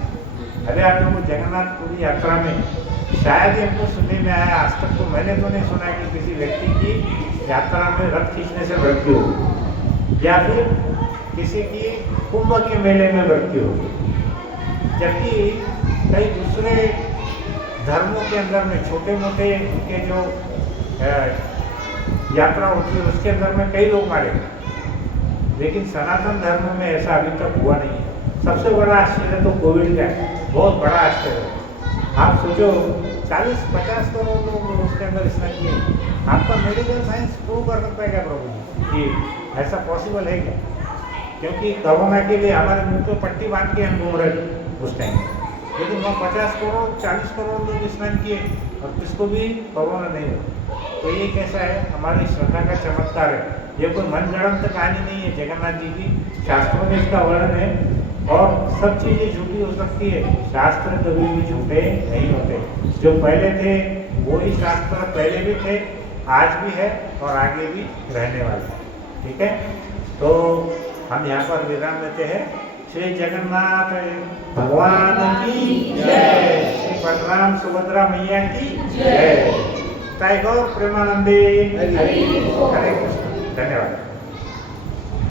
अरे आप लोग जगन्नाथपुरी यात्रा में शायद ही हमको सुनने में आया, आज तक तो मैंने तो नहीं सुना कि किसी व्यक्ति की यात्रा में रथ खींचने से मृत्यु हो या फिर किसी की कुंभ के मेले में मृत्यु हो। जबकि कई दूसरे धर्मों के अंदर में छोटे मोटे उनके जो यात्रा होती है उसके अंदर में कई लोग मारे गए, लेकिन सनातन धर्म में ऐसा अभी तक हुआ नहीं है। सबसे बड़ा आश्चर्य तो कोविड का है, बहुत बड़ा आश्चर्य है। आप सोचो 40-50 करोड़ लोग उसके अंदर स्नान किए। आपका मेडिकल साइंस प्रूव कर सकता है क्या प्रभु जी कि ऐसा पॉसिबल है क्या? क्योंकि कोरोना के लिए हमारे मुंह पे पट्टी बांध के हम घूम रहे थे उस टाइम, लेकिन वहाँ 50 करोड़ 40 करोड़ लोग स्नान किए और किसको भी कोरोना नहीं हुआ। तो ये कैसा है? हमारी श्रद्धा का चमत्कार है। ये कोई मनगढ़ंत कहानी नहीं है जगन्नाथ जी की, शास्त्रों में इसका वर्णन है। और सब चीज़ें झूठी हो सकती है, शास्त्र कभी भी झूठे नहीं होते। जो पहले थे वही शास्त्र पहले भी थे, आज भी है और आगे भी रहने वाले। ठीक है, तो हम यहाँ पर विराम लेते हैं। श्री जगन्नाथ भगवान की जय, श्री बलराम सुभद्रा मैया की जय। टाइगर प्रेमानंदे हरे कृष्ण। धन्यवाद।